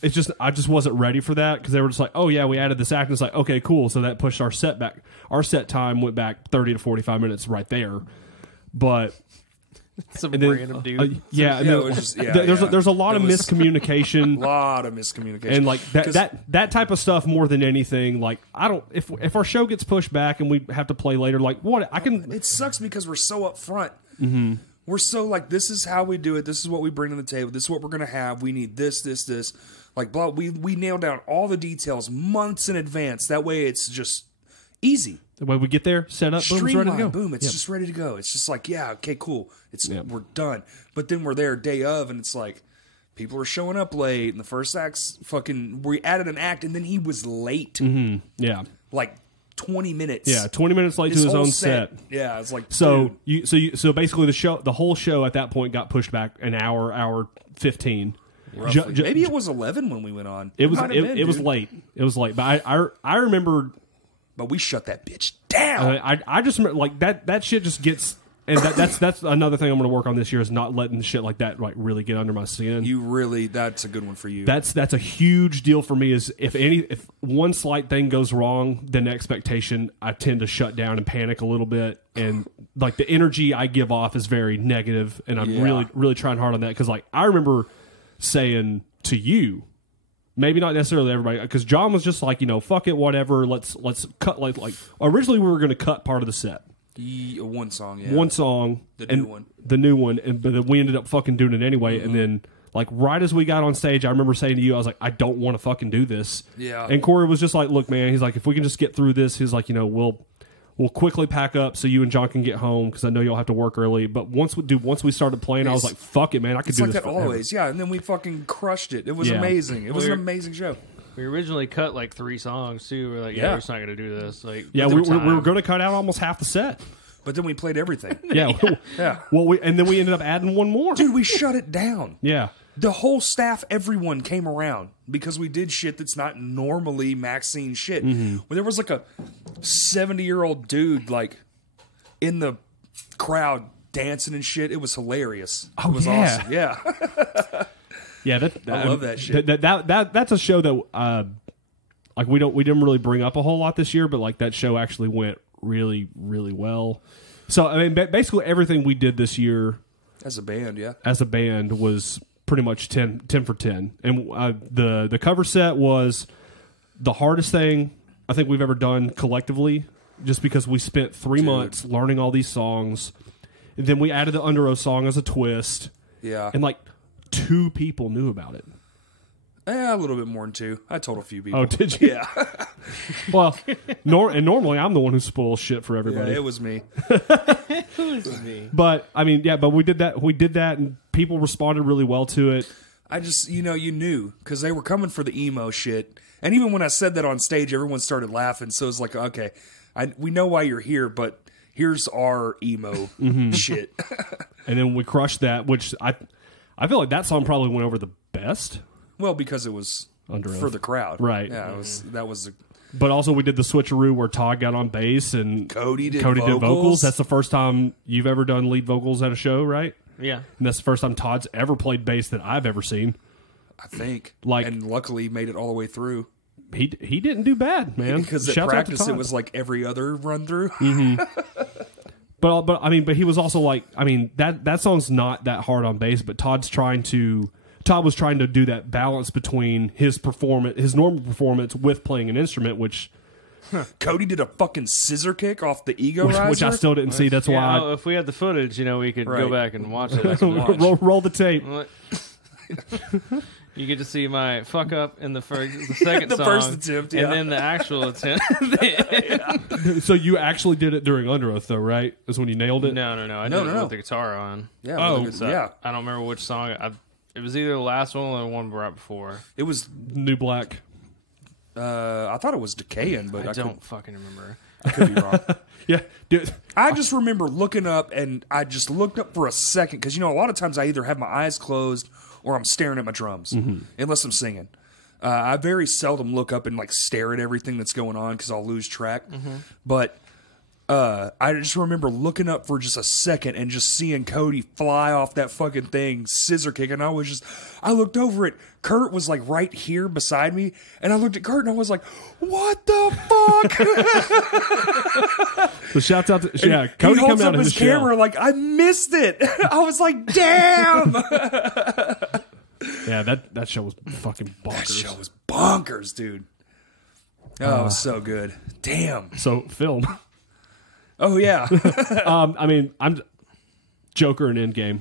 it's just I just wasn't ready for that because they were just like, oh yeah, we added this act. And it's like, okay, cool. So that pushed our set back. Our set time went back 30 to 45 minutes right there. But Some and then, random dude. there's a lot of miscommunication. A lot of miscommunication. And like that type of stuff more than anything, like I don't if our show gets pushed back and we have to play later, like what I can. It sucks because we're so upfront. Mm-hmm. We're so like, this is how we do it. This is what we bring to the table. This is what we're gonna have. We need this. Like blah. We nail down all the details months in advance. That way, it's just easy. The way we get there, set up, boom, it's ready to go. Boom, it's just ready to go. It's just like, yeah, okay, cool. We're done. But then we're there day of, and it's like people are showing up late, and the first act's fucking. We added an act, and then he was late. Mm-hmm. Yeah, like 20 minutes. Yeah, 20 minutes late to his own set. Yeah, it's like so. So basically, the whole show at that point got pushed back an hour 15. Maybe it was 11 when we went on. It was late. It was late. But I remember. But we shut that bitch down. I just remember like that shit just gets, and that's another thing I'm going to work on this year is not letting shit like that like really get under my skin. That's a good one for you. That's a huge deal for me. Is if one slight thing goes wrong, then expectation, I tend to shut down and panic a little bit, and like the energy I give off is very negative, and I'm really trying hard on that because like I remember saying to you. Maybe not necessarily everybody, because John was just like, fuck it, whatever. Let's cut like originally we were going to cut part of the set, one song, the new one, but then we ended up fucking doing it anyway. Mm-hmm. And then like right as we got on stage, I remember saying to you, I was like, I don't want to fucking do this. Yeah. And Corey was just like, look, man, he's like, if we can just get through this, he's like, we'll quickly pack up so you and John can get home because I know you'll have to work early. But once we started playing, I was like, "Fuck it, man! I could do this." It's like that always, yeah. And then we fucking crushed it. It was amazing. It was an amazing show. We originally cut like 3 songs too. We're like, we're just not going to do this. Like, we were going to cut out almost half the set. But then we played everything. Yeah. Well, and then we ended up adding one more. Dude, we shut it down. Yeah. The whole staff, everyone came around because we did shit that's not normally Maxine shit. Mm-hmm. When there was like a 70-year-old dude like in the crowd dancing and shit, it was hilarious. Oh, it was awesome. Yeah. Yeah, I love that shit. That's a show that like we didn't really bring up a whole lot this year, but like that show actually went really, really well. So I mean, basically everything we did this year as a band was pretty much 10 for 10. And the cover set was the hardest thing I think we've ever done collectively, just because we spent 3 months learning all these songs. And then we added the Under Oath song as a twist. Yeah. And like 2 people knew about it. A little bit more than 2. I told a few people. Oh, did you? Yeah. Well, normally I'm the one who spoils shit for everybody. Yeah, it was me. It was me. But I mean, yeah, but we did that, and people responded really well to it. I just, you knew because they were coming for the emo shit, and even when I said that on stage, everyone started laughing. So it's like, okay, we know why you're here, but here's our emo shit. And then we crushed that, which I feel like that song probably went over the best. Well, because it was for the crowd, right? Yeah, that was. But also, we did the switcheroo where Todd got on bass and Cody did vocals. That's the first time you've ever done lead vocals at a show, right? Yeah, and that's the first time Todd's ever played bass that I've ever seen. I think, and luckily made it all the way through. He didn't do bad, man. Because at practice it was like every other run through. Mm-hmm. But he was also like, I mean, that song's not that hard on bass, but Todd was trying to do that balance between his normal performance with playing an instrument, which Cody did a fucking scissor kick off the ego riser, which I still didn't see. That's why if we had the footage, we could go back and watch it. roll the tape. You get to see my fuck up in the second the song, first attempt, and then the actual attempt. So you actually did it during Under Oath, though, right? Is when you nailed it? No. I did it with the guitar on. Yeah. I don't remember which song. It was either the last one or the one right before. It was New Black. I thought it was Decaying, but I don't fucking remember. I could be wrong. Yeah, dude. I just remember looking up, and I just looked up for a second because a lot of times I either have my eyes closed or I'm staring at my drums, unless I'm singing. I very seldom look up and stare at everything that's going on because I'll lose track. But I just remember looking up for just a second and just seeing Cody fly off that fucking thing, scissor kick, and I looked over at Kurt was like right here beside me, and I looked at Kurt and I was like, "What the fuck?" So shouts out to he Cody holds coming out up of his his shell. camera like I missed it. I was like, "Damn!" Yeah, that show was fucking bonkers. That show was bonkers, dude. Oh, it was so good. Damn. So film. Oh yeah. I mean, I'm Joker and Endgame.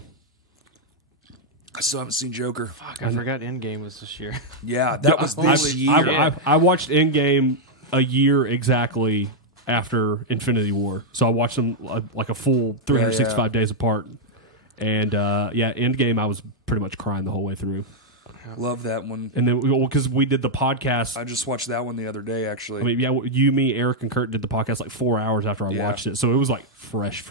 I still haven't seen Joker. Fuck, I forgot Endgame was this year. Yeah, that was this year. I watched Endgame a year exactly after Infinity War, so I watched them like a full 365 days apart. And Endgame, I was pretty much crying the whole way through. Love that one. And then, because we did the podcast. I just watched that one the other day, actually. I mean, yeah, you, me, Eric, and Kurt did the podcast like 4 hours after I watched it. So it was like fresh.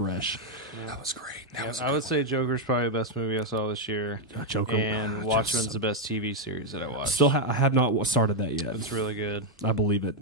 That was great. I would say Joker's probably the best movie I saw this year. Joker. And Watchmen's the best TV series that I watched. I have not started that yet. It's really good. I believe it.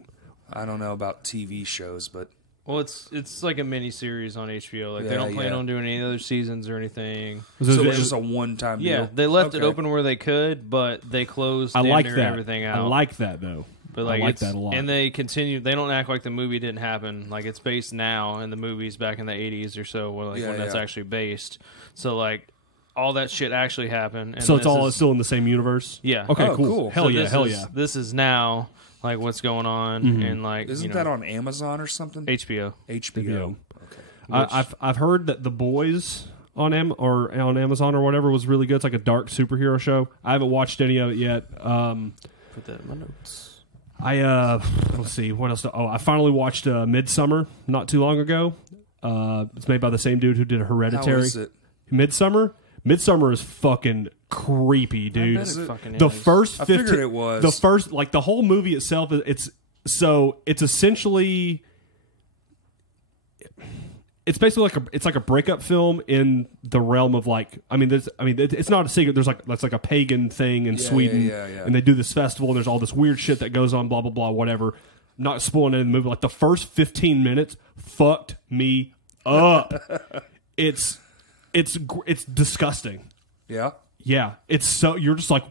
I don't know about TV shows, but... Well, it's like a mini series on HBO. Like they don't plan on doing any other seasons or anything. So it's just a one-time deal? Yeah, they left it open where they could, but they closed everything out. I like that, though. But I like that a lot. And they continue. They don't act like the movie didn't happen. Like it's based now, and the movie's back in the 80s or so, when that's actually based. So like all that shit actually happened. And so it's still in the same universe? Yeah. Okay, cool. Hell yeah. This is now like what's going on, and like isn't that on Amazon or something? HBO. Okay. I've heard that The Boys on Amazon or whatever was really good. It's like a dark superhero show. I haven't watched any of it yet. Put that in my notes. Let's see what else. I finally watched Midsummer not too long ago. It's made by the same dude who did Hereditary. How is it? Midsummer is fucking creepy, dude. The first 15, I figured it was. The first, like the whole movie itself, it's essentially, it's basically like a breakup film in the realm of like, it's not a secret. There's that's like a pagan thing in Sweden, and they do this festival, and there's all this weird shit that goes on, blah blah blah, whatever. Not spoiling it in the movie. Like the first 15 minutes fucked me up. It's disgusting. Yeah. Yeah, it's so you're just like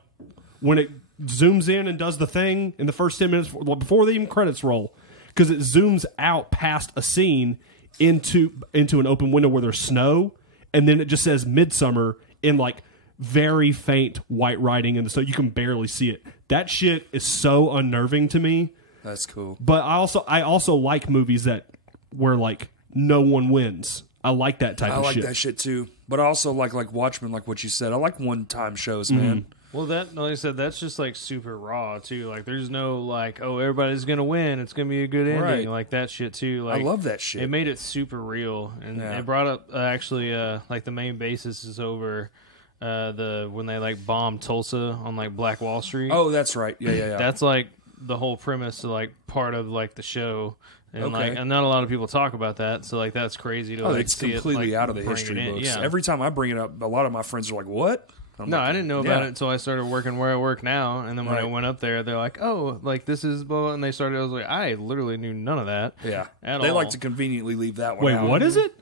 when it zooms in and does the thing in the first 10 minutes before the even credits roll, because it zooms out past a scene into an open window where there's snow, and then it just says Midsummer in like very faint white writing, and so you can barely see it. That shit is so unnerving to me. That's cool. But I also like movies where like no one wins. I like that type of shit. I like that shit too. But I also like Watchmen, like what you said. I like one-time shows, man. Well, like I said, that's just like super raw too. Like, there's no like, oh, everybody's gonna win. It's gonna be a good ending. Right. Like that shit too. Like, I love that shit. It made it super real, and it brought up actually like the main basis is over when they like bombed Tulsa on like Black Wall Street. Oh, that's right. Yeah. That's like the whole premise of like part of like the show. And and not a lot of people talk about that, so like that's crazy to it's see completely it, like, out of the history books. Yeah. Every time I bring it up, a lot of my friends are like, "What?" I didn't know about it until I started working where I work now, and then when I went up there, they're like, "Oh, like this is," blah, and they started. I was like, I literally knew none of that. Yeah, at they all. like to conveniently leave that one. Wait, what is it?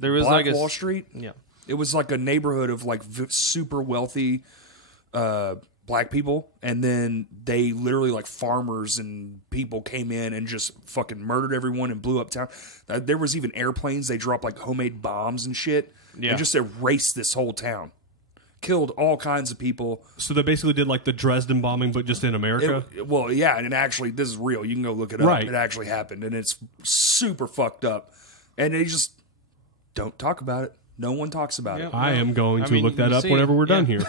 There was Black like Wall Street. Yeah, it was like a neighborhood of like super wealthy black people, and then they literally like farmers and people came in and just fucking murdered everyone and blew up town. There was even airplanes. They dropped like homemade bombs and shit. Yeah, and just erased this whole town. Killed all kinds of people. So they basically did like the Dresden bombing, but just in America? And actually, this is real. You can go look it up. Right. It actually happened, and it's super fucked up. And they just don't talk about it. No one talks about it. I am going to look that up whenever we're done here.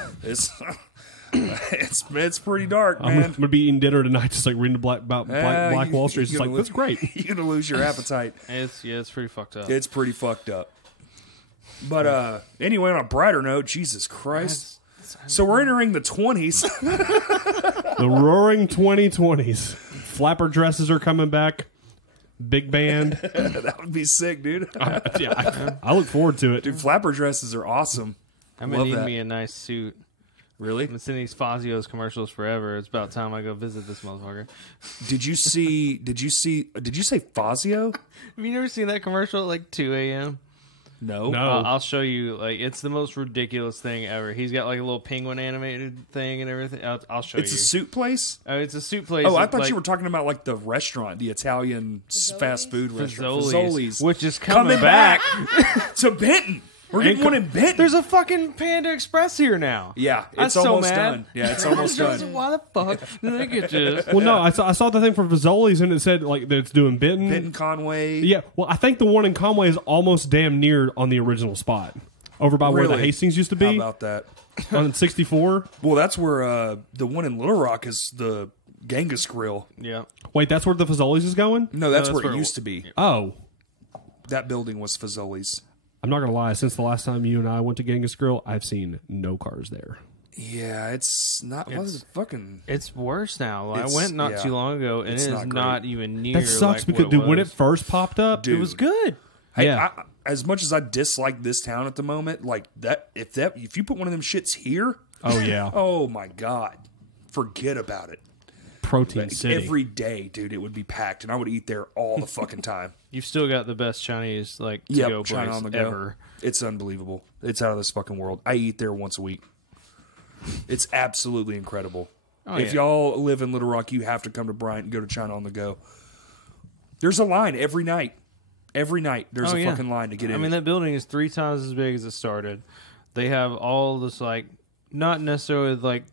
It's pretty dark, man. I'm gonna be eating dinner tonight, just like reading about Black Wall Street. It's like, that's great. You're gonna lose your appetite. It's pretty fucked up. It's pretty fucked up. But anyway, on a brighter note, Jesus Christ. So we're entering the 20s. The roaring 2020s. Flapper dresses are coming back. Big band. That would be sick, dude. I look forward to it. Dude, flapper dresses are awesome. I'm gonna need me a nice suit. Really? I've been seeing these Fazio's commercials forever. It's about time I go visit this motherfucker. Did you say Fazio? Have you never seen that commercial at like 2 a.m.? No. I'll show you. Like, it's the most ridiculous thing ever. He's got like a little penguin animated thing and everything. I'll show you. It's a suit place? It's a suit place. Oh, I thought like, you were talking about like the restaurant, the Italian fast food restaurant. Fazoli's, Fazoli's. which is coming back to Benton. We're getting one in Benton. There's a fucking Panda Express here now. Yeah, That's it's so almost mad. done. Yeah, it's almost done. Why the fuck did they get this? Well, no, I saw the thing for Fazoli's and it said like that it's doing Benton. Benton Conway. Yeah, well, I think the one in Conway is almost damn near on the original spot, over by where the Really? Hastings used to be. How about that? On 64. Well, that's where the one in Little Rock is the Genghis Grill. Yeah. Wait, that's where the Fazoli's is going? No, that's that's where where it it used to be. Oh. That building was Fazoli's. I'm not going to lie. Since the last time you and I went to Genghis Grill, I've seen no cars there. Yeah, it's not. Fucking. It's worse now. I It's- went not yeah. too long ago, and It's it is not great. not even near. That sucks like because, what dude, when it was. first popped up, Dude. It was good. Hey, Yeah. as much as I dislike this town at the moment, like if you put one of them shits here, oh, yeah. oh my god, forget about it. Protein City. Every day, dude, it would be packed, and I would eat there all the fucking time. You've still got the best Chinese like to Yep, go China place on the go. ever. It's unbelievable. It's out of this fucking world. I eat there once a week. It's absolutely incredible. Oh, If yeah. y'all live in Little Rock, you have to come to Bryant and go to China on the go. There's a line every night. Every night there's Oh, a yeah. fucking line to get in. I mean, that building is 3 times as big as it started. They have all this like not necessarily like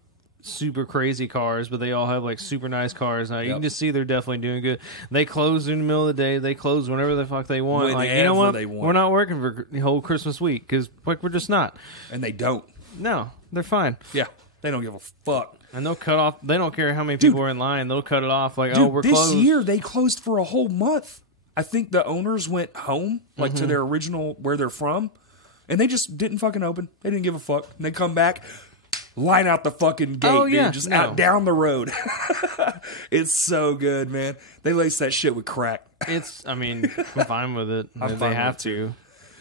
super crazy cars, but they all have like super nice cars. Now you can just see they're definitely doing good. They close in the middle of the day. They close whenever the fuck they want. Like, you know Whenever what? they want. We're not working for the whole Christmas week because like we're just not. And they don't. No, they're fine. Yeah, they don't give a fuck. And they'll cut off. They don't care how many people are in line. They'll cut it off. Like, Dude, oh, we're this closed. year they closed for a whole month. I think the owners went home, like to their original where they're from, and they just didn't fucking open. They didn't give a fuck. And they come back, line out the fucking gate, Oh, yeah. dude, just No. out down the road. It's so good, man. They lace that shit with crack. It's. I mean, I'm fine with it. I'm If fine they have with to.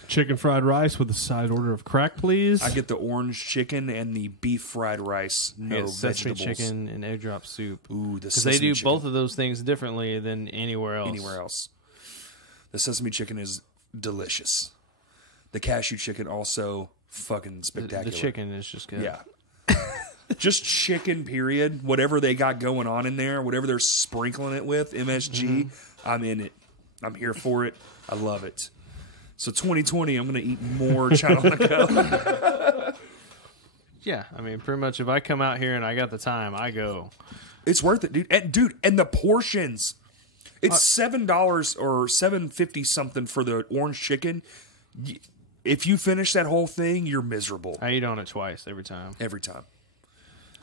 Chicken fried rice with a side order of crack, please. I get the orange chicken and the beef fried rice, no Yeah, sesame vegetables. chicken and egg drop soup. Ooh, the Because they sesame do chicken. both of those things differently than anywhere else. Anywhere else. The sesame chicken is delicious. The cashew chicken also fucking The, spectacular. the chicken is just good. Yeah. Just chicken, period. Whatever they got going on in there, whatever they're sprinkling it with, MSG, I'm in it. I'm here for it. I love it. So 2020, I'm going to eat more China on the go. Yeah, I mean, pretty much if I come out here and I got the time, I go. It's worth it, dude. And the portions. It's $7 or $7.50 something for the orange chicken. If you finish that whole thing, you're miserable I eat on it twice every time. every time.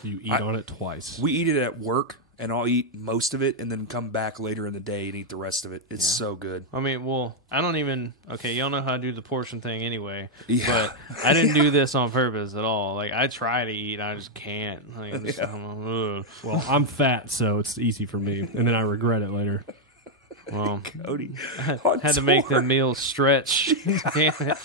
You eat on it twice. We eat it at work, and I'll eat most of it and then come back later in the day and eat the rest of it. It's so good. I mean, well, I don't even. Okay, y'all know how I do the portion thing anyway. Yeah. But I didn't do this on purpose at all. Like, I try to eat, I just can't. Like, I'm just, ugh. Well, I'm fat, so it's easy for me. And then I regret it later. Well, Cody. had to make the meal stretch. Damn it.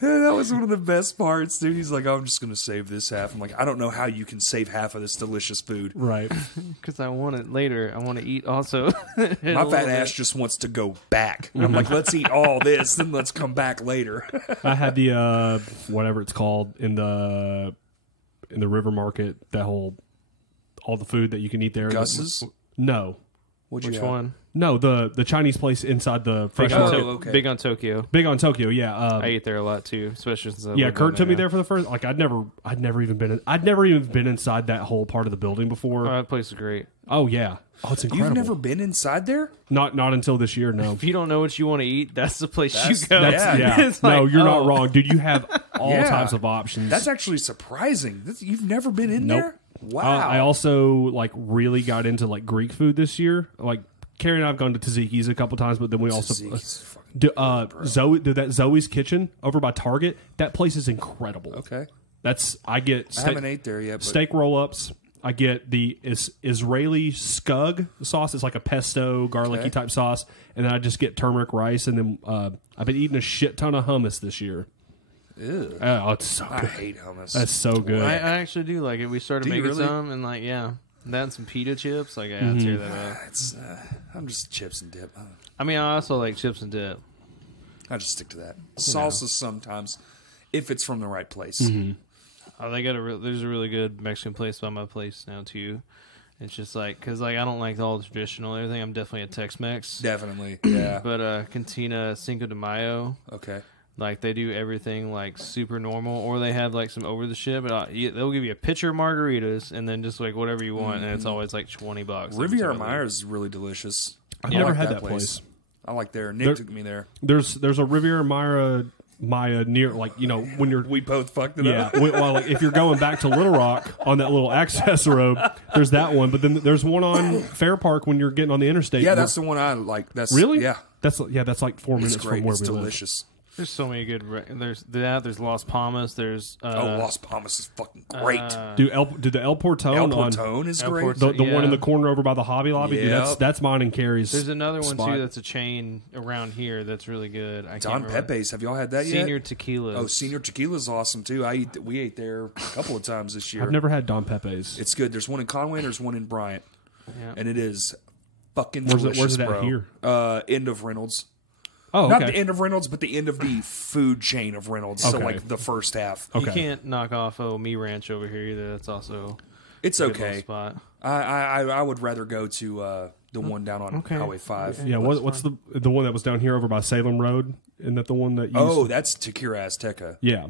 That was one of the best parts, dude. He's like, oh, I'm just going to save this half. I'm like, I don't know how you can save half of this delicious food. Right. Because I want it later. I want to eat also. My fat ass just wants to go back. I'm like, let's eat all this, then let's come back later. I had the whatever it's called in the river market, that whole all the food that you can eat there. Gus's? No. What'd you Which have? one? No, the Chinese place inside the fresh Big on, market. okay. Big on Tokyo. Big on Tokyo, yeah. I eat there a lot too, especially since I Yeah, lived Kurt down took me now. there for the first. Like I'd never even been inside that whole part of the building before. Oh, that place is great. Oh yeah, oh it's incredible. You've never been inside there? not until this year. No, If you don't know what you want to eat, that's the place you go. that's- yeah. It's No, like, you're oh. not wrong, dude. You have all Yeah. types of options. That's actually surprising. You've never been in Nope. there? Wow. I also like really got into like Greek food this year. Like Carrie and I have gone to Tzatziki's a couple times, but then we also Tzatziki's fucking Zoe's Kitchen over by Target. That place is incredible. Okay. I get I haven't ate there yet. But steak roll ups. I get the Israeli scug sauce. It's like a pesto, garlicky Okay. type sauce, and then I just get turmeric rice. And then I've been eating a shit ton of hummus this year. Ew. Oh, it's so I good. hate hummus. That's so good. I actually do like it. We started Do you making really? some, and like, yeah, that and some pita chips. Like, I tear that up. It's I'm just chips and dip. I mean, I also like chips and dip. I just stick to that. Salsa sometimes, if it's from the right place. Oh, they got there's a really good Mexican place by my place now too. It's just like, because like I don't like all the traditional everything. I'm definitely a Tex-Mex. Definitely, yeah. But Cantina Cinco de Mayo, Okay. like they do everything like super normal, or they have like some over the shit. But they'll give you a pitcher of margaritas and then just like whatever you want, and it's always like $20. Riviera Myers is really delicious. I've I never like had that place. I like Nick took me there. There's a Riviera Maya near, like, you know, when you're... We both fucked it up. Well, like, if you're going back to Little Rock on that little access road, there's that one. But then there's one on Fair Park when you're getting on the interstate. Yeah, that's the one I like. That's Really? Yeah. That's like 4 minutes It's great. from where It's we delicious. There's so many good. There's Las Palmas. There's Las Palmas is fucking great. live. Do the El Portone El on Portone is El great. Portone. the one in Yeah. the corner over by the Hobby Lobby? Dude, Yep. that's mine and Carrie's. There's another one spot. too that's a chain around here that's really good. I Don can't remember. Pepe's. Have y'all had that yet? Senior Tequila. Oh, Senior Tequila's awesome too. We ate there a couple of times this year. I've never had Don Pepe's. It's good. There's one in Conway and there's one in Bryant. Yeah. And it is fucking Where's delicious, it at bro. here? End of Reynolds. Oh, Not okay. the end of Reynolds, but the end of the food chain of Reynolds. So Okay. like the first half. You Okay. can't knock off Me Ranch over here either. That's also It's a good little okay. spot. I would rather go to the one down on Okay. Highway 5. Yeah, what's the one that was down here over by Salem Road? Isn't that the one that you Oh, that's Tequila Azteca. Yeah.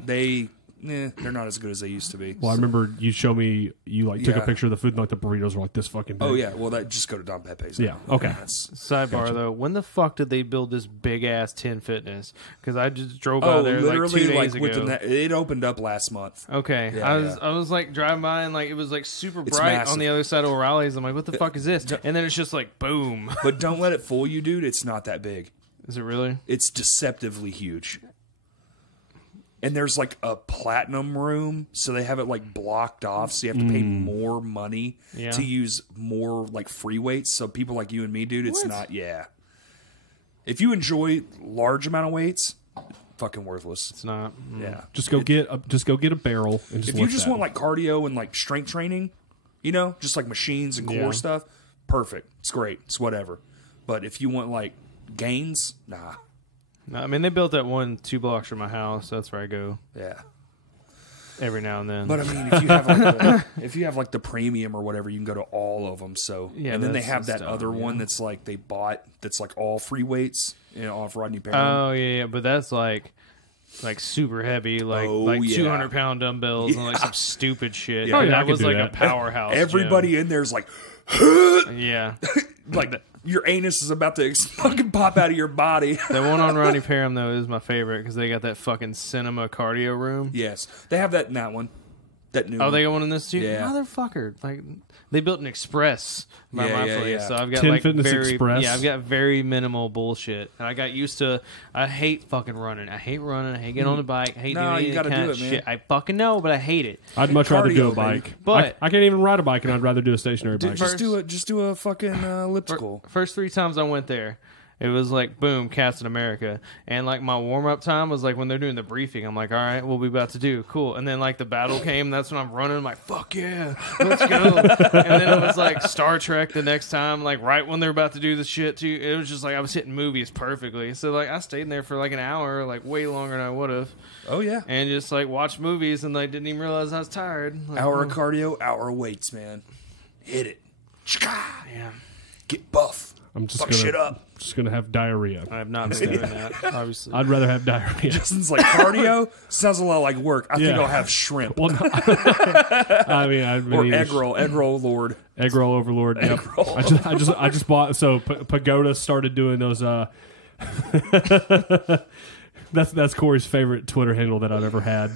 They're not as good as they used to be. Well, I remember you showed me, you like took a Yeah. picture of the food and like the burritos were like this fucking big. Oh yeah, well just go to Don Pepe's. Yeah, okay. Sidebar though, when the fuck did they build this big ass 10 Fitness? Because I just drove by there like 2 days ago. it opened up last month. Okay, Yeah, I was like driving by and like it was like super It's bright massive. on the other side of O'Reilly's. I'm like, what the fuck is this? And then it's just like boom. But don't let it fool you, dude. It's not that big. Is it really? It's deceptively huge. And there's like a platinum room, so they have it like blocked off, so you have to pay more money Yeah. to use more like free weights. So people like you and me, dude, it's What? not. Yeah. If you enjoy large amount of weights, fucking worthless. It's not. Yeah. Just go get a barrel and just If you lift just that. want like cardio and like strength training, you know, just like machines and core Yeah. stuff, perfect. It's great. It's whatever. But if you want like gains, nah. No, I mean, they built that one 2 blocks from my house. That's where I go Yeah. every now and then. But I mean, if you have like the premium or whatever, you can go to all of them. So Yeah, and then they that's have the that stuff, other one yeah. that's like they bought that's like all free weights, you know, off Rodney Perry. Oh yeah, but that's like super heavy, like Oh, yeah. 200-pound dumbbells and like Yeah. some stupid shit. Yeah. And Oh, yeah, I that could was do like that. a powerhouse. Everybody in there's like gym. Yeah, like your anus is about to fucking pop out of your body. the one on Ronnie Parham though is my favorite because they got that fucking cinema cardio room. Yes, they have that in that one. That new. Oh, one. they got one in this too. Yeah. Motherfucker! Like they built an express by Yeah, my yeah, place, yeah. so I've got 10 like Fitness very Express? yeah, I've got very minimal bullshit, and I got used to. I hate fucking running. I hate running. I hate getting on the bike. I hate No, doing any you of gotta that do kind it, of man. shit. I fucking know, but I hate it. I'd much rather do a Cardio, bike. baby. But- I can't even ride a bike, and I'd rather do a stationary bike. just do a fucking elliptical. First 3 times I went there, it was like boom, Captain America, and like my warm up time was like when they're doing the briefing. I'm like, all right, what we about to do? Cool. And then like the battle came. That's when I'm running. I'm like, fuck yeah, let's go. And then it was like Star Trek the next time, like right when they're about to do the shit too. It was just like I was hitting movies perfectly. So like I stayed in there for like an hour, like way longer than I would have, Oh yeah, and just like watched movies, and like didn't even realize I was tired. Like, hour of cardio, hour of weights, man. Hit it. yeah. Get buff. I'm just Fuck gonna shit up. just gonna have diarrhea. I have not been doing that, obviously. I'd rather have diarrhea. Justin's like cardio sounds a lot like work. I think Yeah. I'll have shrimp Well, no, I mean, I've been or eating egg roll lord. egg roll overlord. Yep. roll. I just bought. So Pagoda started doing those. That's Corey's favorite Twitter handle that I've ever had.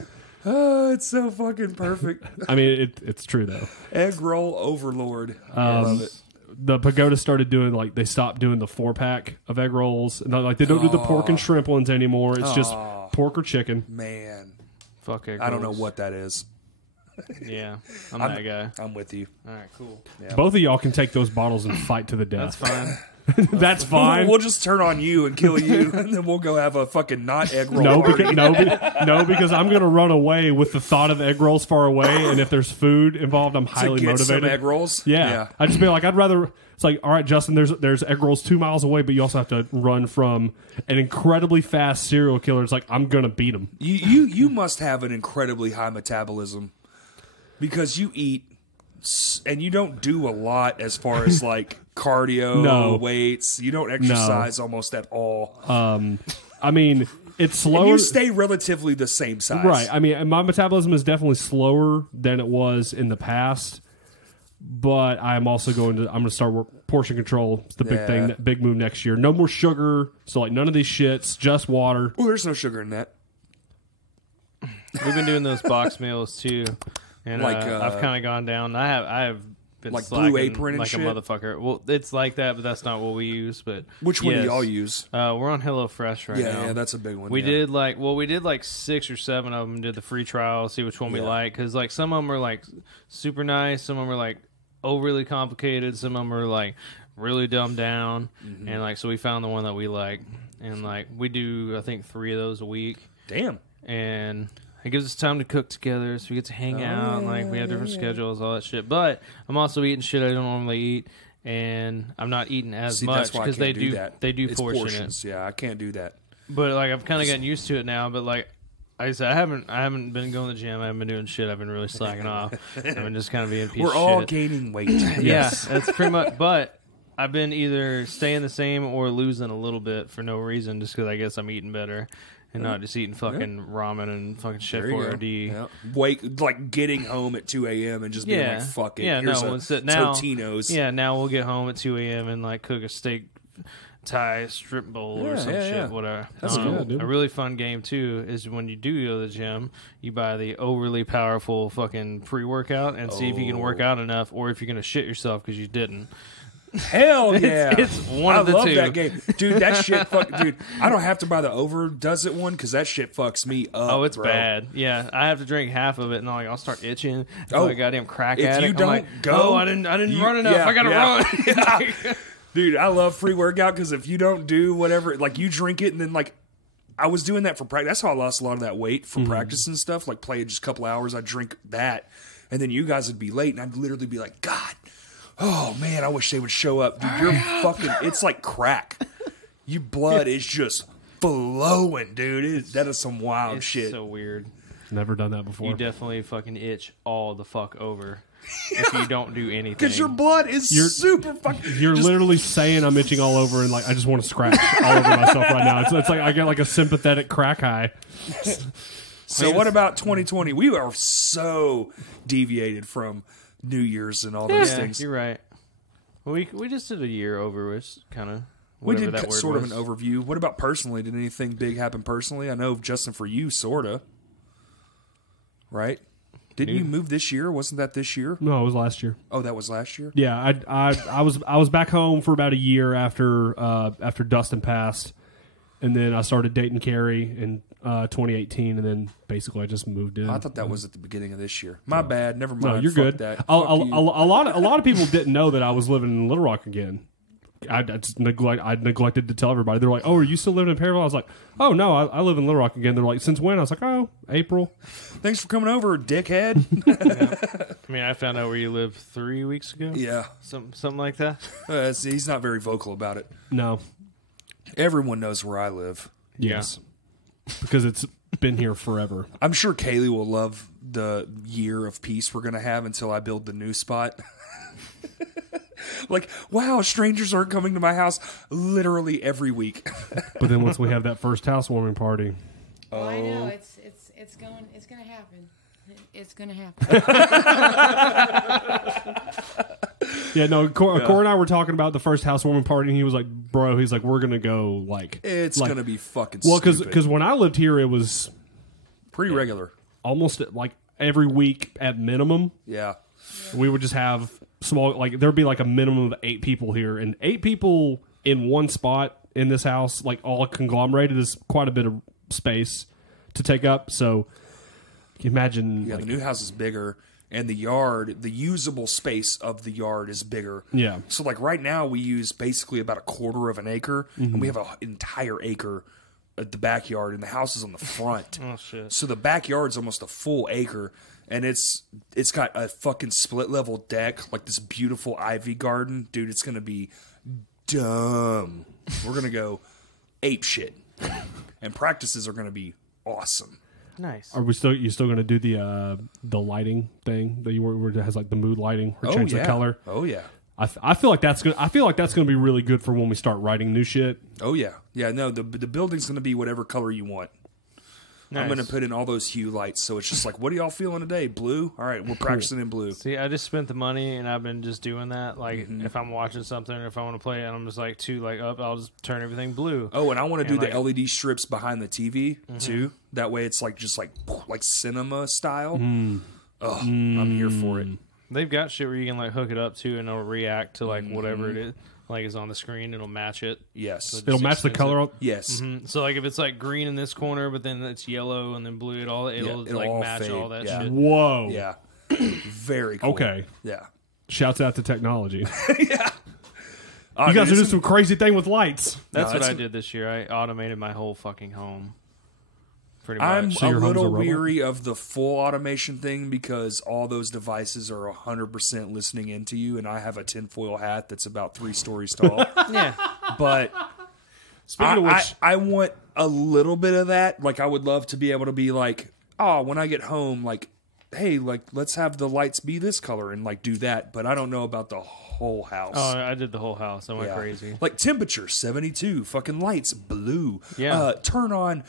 Oh, it's so fucking perfect. I mean, it's true though. Egg roll overlord. I love it. The Pagoda started doing like they stopped doing the 4-pack of egg rolls, and like they don't do the pork and shrimp ones anymore. It's just pork or chicken. Man, Fuck it. I don't know what that is. Yeah, I'm that guy. I'm with you. All right, cool. Yeah. Both of y'all can take those bottles and fight to the That's death. fine. That's fine. We'll just turn on you and kill you, and then we'll go have a fucking not egg roll No, party. because I'm going to run away with the thought of egg rolls far away, and if there's food involved, I'm highly to get motivated. some egg rolls. Yeah. I'd just be like, I'd rather. It's like, all right, Justin, there's egg rolls 2 miles away, but you also have to run from an incredibly fast serial killer. It's like, I'm gonna beat him. You must have an incredibly high metabolism because you eat and you don't do a lot as far as like cardio, weights. You don't exercise almost at all. I mean, it's slower. And you stay relatively the same size, right? I mean, my metabolism is definitely slower than it was in the past. But I'm also I'm going to start portion control. It's the big thing, big move next year. No more sugar. So like none of these shits, just water. Oh, there's no sugar in that. We've been doing those box meals too, and Like, I've kind of gone down. I have been like slacking Blue Apron and like shit? a motherfucker. Well, it's like that, but that's not what we use. But Which one do yes. y'all use? We're on HelloFresh right now. Yeah, that's a big one. We did like 6 or 7 of them. Did the free trial, see which one we like, because like some of them are like super nice, some of them are like overly complicated, some of them are like really dumbed down, and like so we found the one that we like, and like we do I think 3 of those a week. Damn. And it gives us time to cook together, so we get to hang out, and like we have different schedules, all that shit. But I'm also eating shit I don't normally eat, and I'm not eating as much because they do It's portion portions. it. Yeah, I can't do that. But like I've kind of gotten used to it now. But like I said, I haven't been going to the gym. I haven't been doing shit. I've been really slacking off. I've been just kind of being a piece We're of all shit. gaining weight. Yeah, that's pretty much. But I've been either staying the same or losing a little bit for no reason, just because I guess I'm eating better and not just eating fucking ramen and fucking shit There you for go. OD. Yeah. Wake like getting home at 2 a.m. and just being like, "Fuck it." Yeah, Here's no, a instead now, Totino's. yeah, now we'll get home at 2 a.m. and like cook a steak Thai strip bowl or some shit, whatever. That's cool, dude. A really fun game too is when you do go to the gym, you buy the overly powerful fucking pre-workout and see if you can work out enough, or if you're gonna shit yourself because you didn't. Hell yeah! It's one I of the love two. that game, dude. That shit, dude. I don't have to buy the over does it one because that shit fucks me up. Oh, it's bro. bad. Yeah, I have to drink half of it, and I'll start itching. Oh, I goddamn crack if at you it. don't I'm like, go, oh, I didn't run enough. yeah, I gotta yeah. run. Dude, I love free workout because if you don't do whatever, like you drink it and then like I was doing that for practice. That's how I lost a lot of that weight for practice and stuff. Like play just a couple hours, I'd drink that, and then you guys would be late, and I'd literally be like, God, oh man, I wish they would show up. Dude, you're fucking. It's like crack. Your blood is just flowing, dude. That is some wild It's shit. so weird. Never done that before. You definitely fucking itch all the fuck over if you don't do anything. Because your blood is super fucking. You're literally saying I'm itching all over, and like I just want to scratch all over myself right now. It's like I get like a sympathetic crack high. So what about 2020? We are so deviated from New Year's and all those Yeah, things. you're right. Well, we just did a year over, which kind of We did that word sort was. of an overview. What about personally? Did anything big happen personally? I know, Justin, for you, sorta. Right? Didn't you move this year? Wasn't that this year? No, it was last year. Oh, that was last year? Yeah, I was back home for about a year after Dustin passed, and then I started dating Carrie in 2018, and then basically I just moved in. I thought that was at the beginning of this year. My bad. Never mind. No, you're Fuck good. That. A Fuck you. lot of people didn't know that I was living in Little Rock again. I neglected to tell everybody. They're like, "Oh, are you still living in Perryville?" I was like, "Oh no, I live in Little Rock again." They're like, "Since when?" I was like, "Oh, April." Thanks for coming over, dickhead. I mean, I found out where you lived 3 weeks ago. Yeah. Something like that. He's not very vocal about it. No. Everyone knows where I live. Yes. Because it's been here forever. I'm sure Kayley will love the year of peace we're going to have until I build the new spot. Like, wow, strangers aren't coming to my house literally every week. But then once we have that first housewarming party, Well, I know it's gonna happen. It's gonna happen. yeah, no. Corey and I were talking about the first housewarming party, and he was like, "Bro, he's like, we're gonna go like It's like, going to be fucking well, stupid. because when I lived here, it was Pretty regular. almost like every week at minimum. Yeah. We would just have small, like there'd be like a minimum of 8 people here, and 8 people in one spot in this house, like all conglomerated, is quite a bit of space to take up. So imagine. Yeah, the new house is bigger, and the yard, the usable space of the yard is bigger. Yeah. So like right now, we use basically about a quarter of an acre, and we have an entire acre at the backyard, and the house is on the front. Oh shit! So the backyard's almost a full acre, and it's got a fucking split level deck, like this beautiful ivy garden, dude. It's gonna be dumb. We're gonna go ape shit, and practices are gonna be awesome. Nice. Are we still? You still going to do the lighting thing that you were that has like the mood lighting or change the color? Oh yeah. I feel like that's gonna. I feel like that's going to be really good for when we start writing new shit. Oh yeah. Yeah. No, the building's gonna be whatever color you want. Nice. I'm gonna put in all those hue lights, so it's just like, what are y'all feeling today? Blue. All right, we're practicing in blue. See, I just spent the money, and I've been just doing that. Like, if I'm watching something, or if I want to play it, and I'm just like up, I'll just turn everything blue. Oh, and I want to do like, the LED strips behind the TV too. That way, it's like just like cinema style. Oh, I'm here for it. They've got shit where you can like hook it up to, and it'll react to like whatever it is. Like is on the screen, it'll match it. Yes, So It'll match the color. yes. So like if it's like green in this corner, but then it's yellow and then blue, it'll like all match fade, all that yeah. shit. Whoa. Yeah, very cool. Okay. Yeah. Shouts out to technology. Oh, You guys are dude, doing some crazy thing with lights. That's No, what I it's- did this year. I automated my whole fucking home. Pretty I'm much. So a your home's a little robot? weary of the full automation thing because all those devices are 100% listening into you, and I have a tinfoil hat that's about 3 stories tall. Yeah. But Speaking of which, I want a little bit of that. Like, I would love to be able to be like, oh, when I get home, like, hey, like, let's have the lights be this color and like do that. But I don't know about the whole house. Oh, I did the whole house. I went Yeah. crazy. Like temperature 72, fucking lights blue. Yeah. Turn on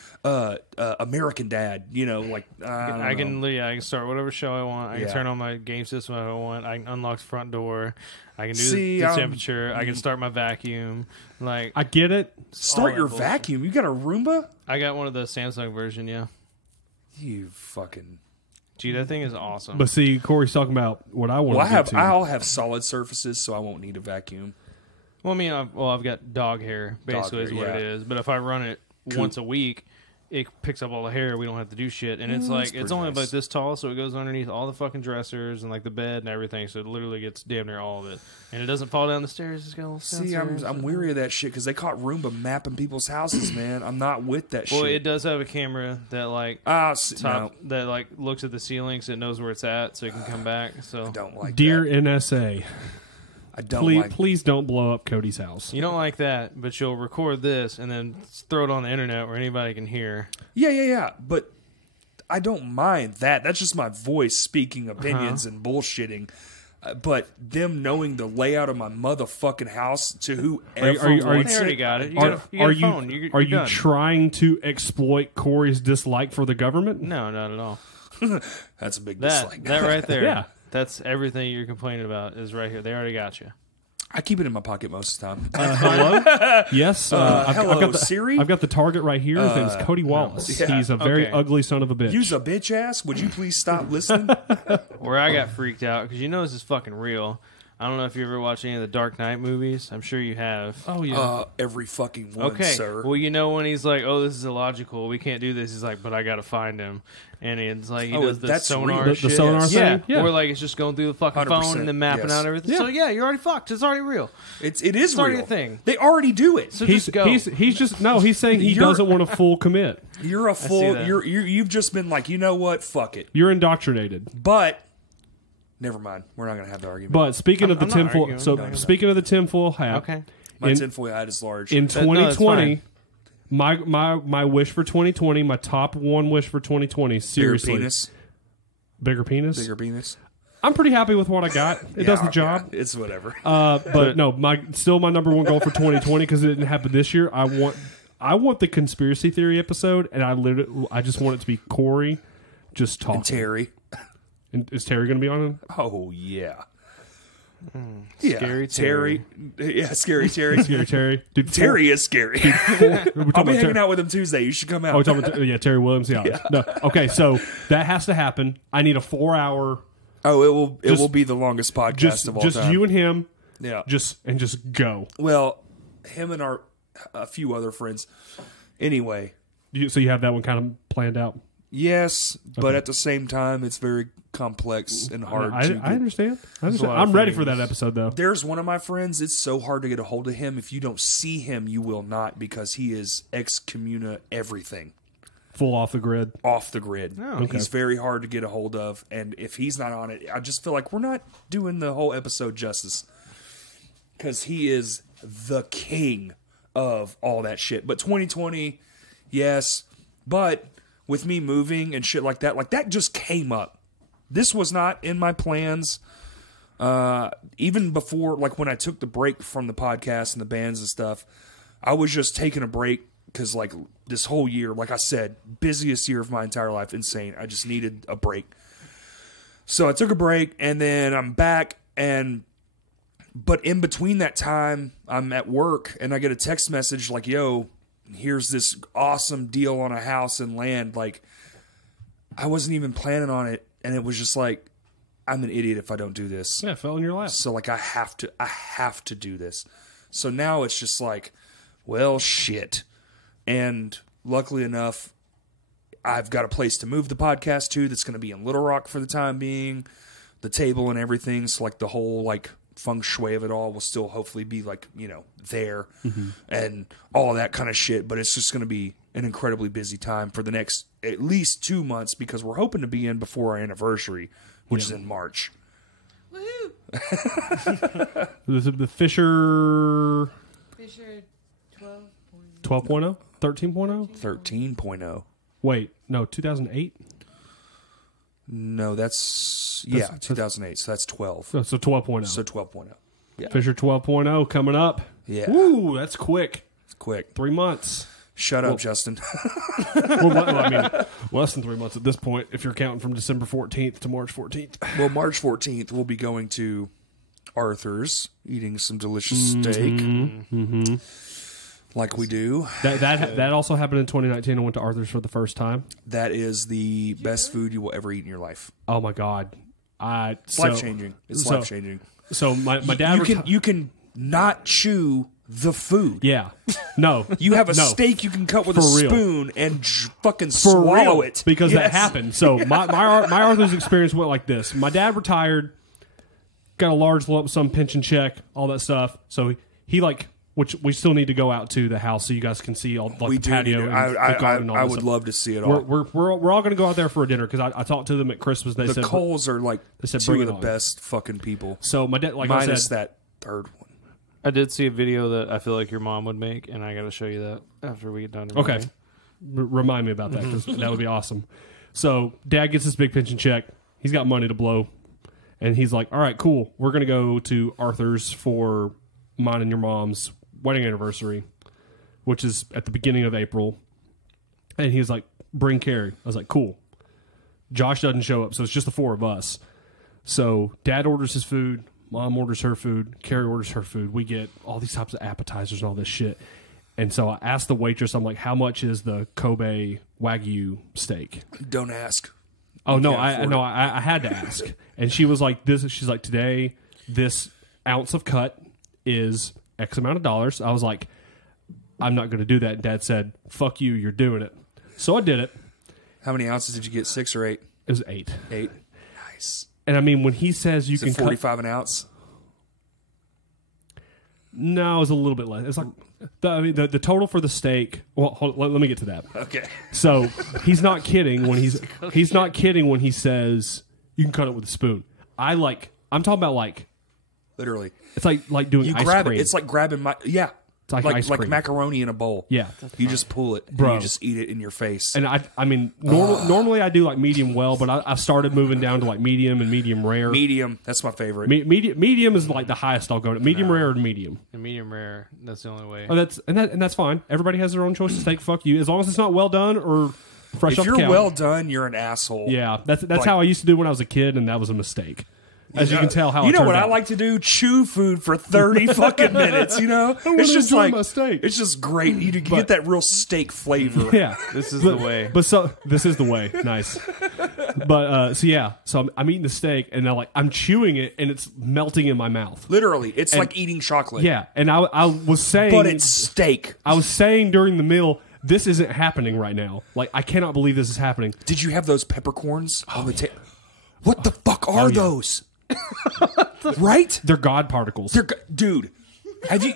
American Dad. You know, like I can start whatever show I want. I can Yeah. turn on my game system if I want. I can unlock the front door. I can do See, the temperature. I can start my vacuum. Like I get it. start all your that bullshit. vacuum. You got a Roomba? I got one of the Samsung version. Yeah, You fucking. gee, that thing is awesome. But see, Corey's talking about what I want Well, to get to. I'll have solid surfaces, so I won't need a vacuum. Well, I mean, I've got dog hair, basically, hair, is what yeah. it is. But if I run it once a week, it picks up all the hair. We don't have to do shit. And it's like, pretty it's only nice. about this tall, so it goes underneath all the fucking dressers and like the bed and everything. So it literally gets damn near all of it. And it doesn't fall down the stairs. It's got a little See, sensors. I'm weary of that shit because they caught Roomba mapping people's houses, man. I'm not with that Well, shit. it does have a camera that like No, that like looks at the ceiling, so it knows where it's at, so it can come back. So I don't like Dear that. NSA, I don't please, like please don't blow up Cody's house. you don't like that, but you'll record this and then throw it on the internet where anybody can hear. Yeah. But I don't mind that. That's just my voice speaking opinions and bullshitting. But them knowing the layout of my motherfucking house to whoever Are you- wants They already it. got it. You got a phone. Are You're you done. trying to exploit Corey's dislike for the government? No, not at all. That's a big That dislike. that right there. Yeah. That's everything you're complaining about is right here. They already got you. I keep it in my pocket most of the time. Hello? Yes. hello, got the, Siri? I've got the target right here. His name's Cody Wallace. yeah. He's a very Okay. ugly son of a bitch. Use a bitch ass. Would you please stop listening? Where I got freaked out because you know this is fucking real. I don't know if you ever watched any of the Dark Knight movies. I'm sure you have. Oh, yeah. Every fucking one, Okay. sir. Well, you know when he's like, "Oh, this is illogical. We can't do this." He's like, "But I got to find him." And it's like he Oh, does the that's sonar real. the shit. sonar yeah. thing? Yeah. Or like it's just going through the fucking 100%, phone and then mapping yes. out everything. Yeah. So yeah, you're already fucked. It's already real. it is It's already real. a thing. They already do it. So he's just go. he's just no. He's saying he You're- doesn't want a full commit. You're a full. that. You've just been like, you know what? Fuck it. You're indoctrinated. But never mind. We're not gonna have the argument. But speaking of the I'm not tinfoil, arguing. so No, no. speaking of the tinfoil hat, Okay. my in- tinfoil hat is large. in no, that's 2020, my wish for 2020, my top one wish for 2020, seriously, Bigger penis. bigger penis. Bigger penis. I'm pretty happy with what I got. It does the job. Yeah, it's whatever. But no, my number one goal for 2020 because it didn't happen this year. I want the conspiracy theory episode, and I just want it to be Corey just talking. And Terry. And is Terry going to be on it? Oh yeah. Scary Terry. Yeah, scary Terry. Scary Terry, dude. Terry is scary. We're talking I'll be about hanging Terry. out with him Tuesday. You should come out. Oh, we're talking about, yeah, Terry Williams. Yeah. No. Okay, so that has to happen. I need a 4-hour. Oh, it Just- will be the longest podcast Just of all time. you and him. Yeah. Just go. Well, him and a few other friends. Anyway, So you have that one kind of planned out. Yes, but at the same time, it's very complex and hard. I understand. I'm ready for that episode, though. There's one of my friends. It's so hard to get a hold of him. If you don't see him, you will not, because he is ex-communa everything. Full off the grid. Off the grid. Oh, okay. He's very hard to get a hold of, and if he's not on it, I just feel like we're not doing the whole episode justice, because he is the king of all that shit. But 2020, yes, but with me moving and shit like that just came up. This was not in my plans. Even before, like when I took the break from the podcast and the bands and stuff, I was just taking a break because, like, this whole year, like I said, busiest year of my entire life, insane. I just needed a break. So I took a break, and then I'm back, but in between that time, I'm at work, and I get a text message like, yo, here's this awesome deal on a house and land. Like, I wasn't even planning on it, and it was just like, I'm an idiot if I don't do this. Yeah, it fell in your lap. So, like, I have to do this. So now it's just like, well, shit. And luckily enough, I've got a place to move the podcast to that's going to be in Little Rock for the time being. The table and everything, so like the whole like feng shui of it all will still hopefully be like, you know, there and all that kind of shit. But it's just going to be an incredibly busy time for the next at least 2 months, because we're hoping to be in before our anniversary, which is in March. Woohoo! The Fisher 12.0. 13.0? 13.0. Wait, no, 2008? No, that's 2008. So that's 12. So 12.0. So 12.0. Yeah. Fisher 12.0 coming up. Yeah. Woo, that's quick. It's quick. 3 months. Shut up, Justin. Well, I mean, less than 3 months at this point, if you're counting from December 14th to March 14th. Well, March 14th, we'll be going to Arthur's, eating some delicious steak. Like we do. That also happened in 2019. I went to Arthur's for the first time. That is the best food you will ever eat in your life. Oh my God. It's life-changing. It's life-changing. So my dad... You can not chew the food. Yeah. No. You have a steak you can cut with a spoon and fucking For swallow real, it. Because that happened. So my Arthur's experience went like this. My dad retired, got a large lump sum pension check, all that stuff. So he like... Which we still need to go out to the house so you guys can see all like the patio. I would love to see it all. We're all going to go out there for a dinner because I talked to them at Christmas. They said Coles are like two of the on. best fucking people. So my dad, like minus I said, that third one. I did see a video that I feel like your mom would make, and I got to show you that after we get done. Okay, remind me about that because that would be awesome. So dad gets this big pension check. He's got money to blow, and he's like, "All right, cool. We're going to go to Arthur's for mine and your mom's wedding anniversary, which is at the beginning of April." And he was like, bring Carrie. I was like, cool. Josh doesn't show up, so it's just the four of us. So dad orders his food, mom orders her food, Carrie orders her food. We get all these types of appetizers and all this shit. And so I asked the waitress, I'm like, how much is the Kobe Wagyu steak? Don't ask. Oh, no, I had to ask. And she was like, she's like, today, this ounce of cut is X amount of dollars. I was like, I'm not going to do that. And dad said, fuck you, you're doing it. So I did it. How many ounces did you get? 6 or 8? It was 8. 8. Nice. And I mean, when he says you can 45 an ounce? No, it was a little bit less. It's like the total for the steak. Well, let me get to that. Okay. So he's not kidding when he's not kidding when he says you can cut it with a spoon. I'm talking about like literally. It's like doing you ice grab cream. It. It's like grabbing it's like ice cream. macaroni in a bowl. Yeah. You just pull it, bro. And you just eat it in your face. And I mean, normally I do like medium well, but I've started moving down to like medium and medium rare. Medium, that's my favorite. Medium is like the highest I'll go to. Medium rare or medium. And medium rare, that's the only way. Oh, that's fine. Everybody has their own choice to take. Fuck you, as long as it's not well done or fresh if off the you're counter. well done, you're an asshole. Yeah, that's how I used to do when I was a kid, and that was a mistake. As you can tell, how you know what out. I like to do? Chew food for 30 fucking minutes. You know, it's just like my steak. It's just great. You get that real steak flavor. Yeah, this is the way. This is the way. Nice. But so I'm eating the steak, and I'm chewing it, and it's melting in my mouth. Literally, it's like eating chocolate. Yeah, and I was saying, but it's steak. I was saying during the meal, this isn't happening right now. Like, I cannot believe this is happening. Did you have those peppercorns on the table? What the fuck are those? Right? They're God particles. Dude,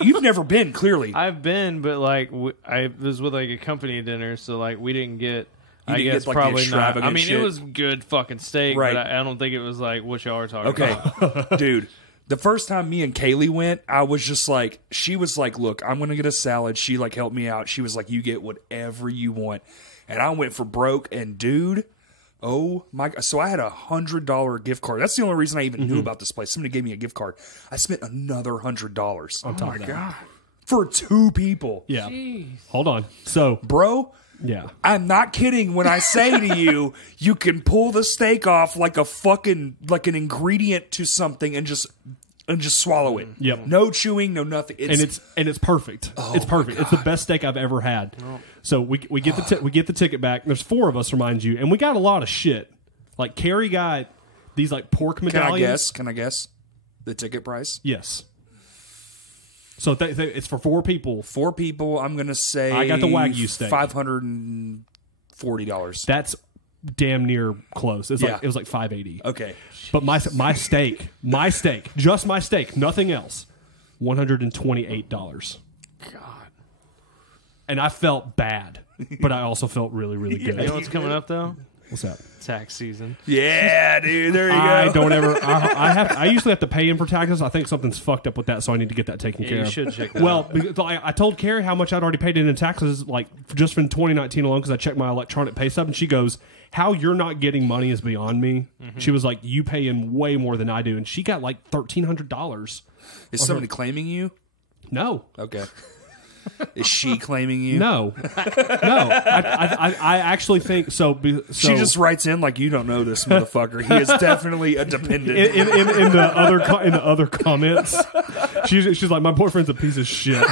you've never been, clearly. I've been, but like I was with like a company dinner, so like we didn't get. I guess like, probably the not. I mean, shit. it was good fucking steak, right. but I don't think it was like what y'all are talking about. Okay, dude. The first time me and Kayley went, I was just like, she was like, look, I'm going to get a salad. She like helped me out. She was like, you get whatever you want. And I went for broke. And dude, oh my God. So I had $100 gift card. That's the only reason I even knew about this place. Somebody gave me a gift card. I spent another $100 on top of that. God. For 2 people. Yeah. Jeez. Hold on. So, bro. Yeah. I'm not kidding when I say to you, you can pull the steak off like a fucking, like an ingredient to something and just swallow it. Yep. No chewing, no nothing. It's perfect. It's perfect. It's the best steak I've ever had. Oh. So we get the ticket back. There's 4 of us, remind you, and we got a lot of shit. Like Carrie got these like pork medallions. Can I guess the ticket price? Yes. So it's for 4 people. 4 people. I'm gonna say I got the Wagyu steak. $540. That's damn near close. It was like $580. Okay. But my steak, just my steak, nothing else, $128. God. And I felt bad, but I also felt really, really good. You know what's coming up though? What's that? Tax season. Yeah, dude. There you go. I don't ever. I usually have to pay in for taxes. I think something's fucked up with that, so I need to get that taken care of. You should check that out. out. I told Carrie how much I'd already paid in taxes, like just from 2019 alone, because I checked my electronic pay stub, and she goes, "How you're not getting money is beyond me." Mm-hmm. She was like, "You pay in way more than I do," and she got like $1,300. Is somebody claiming you? No. Okay. Is she claiming you? No. I actually think so. She just writes in like, you don't know this motherfucker. He is definitely a dependent. In the other comments, she's like, my boyfriend's a piece of shit.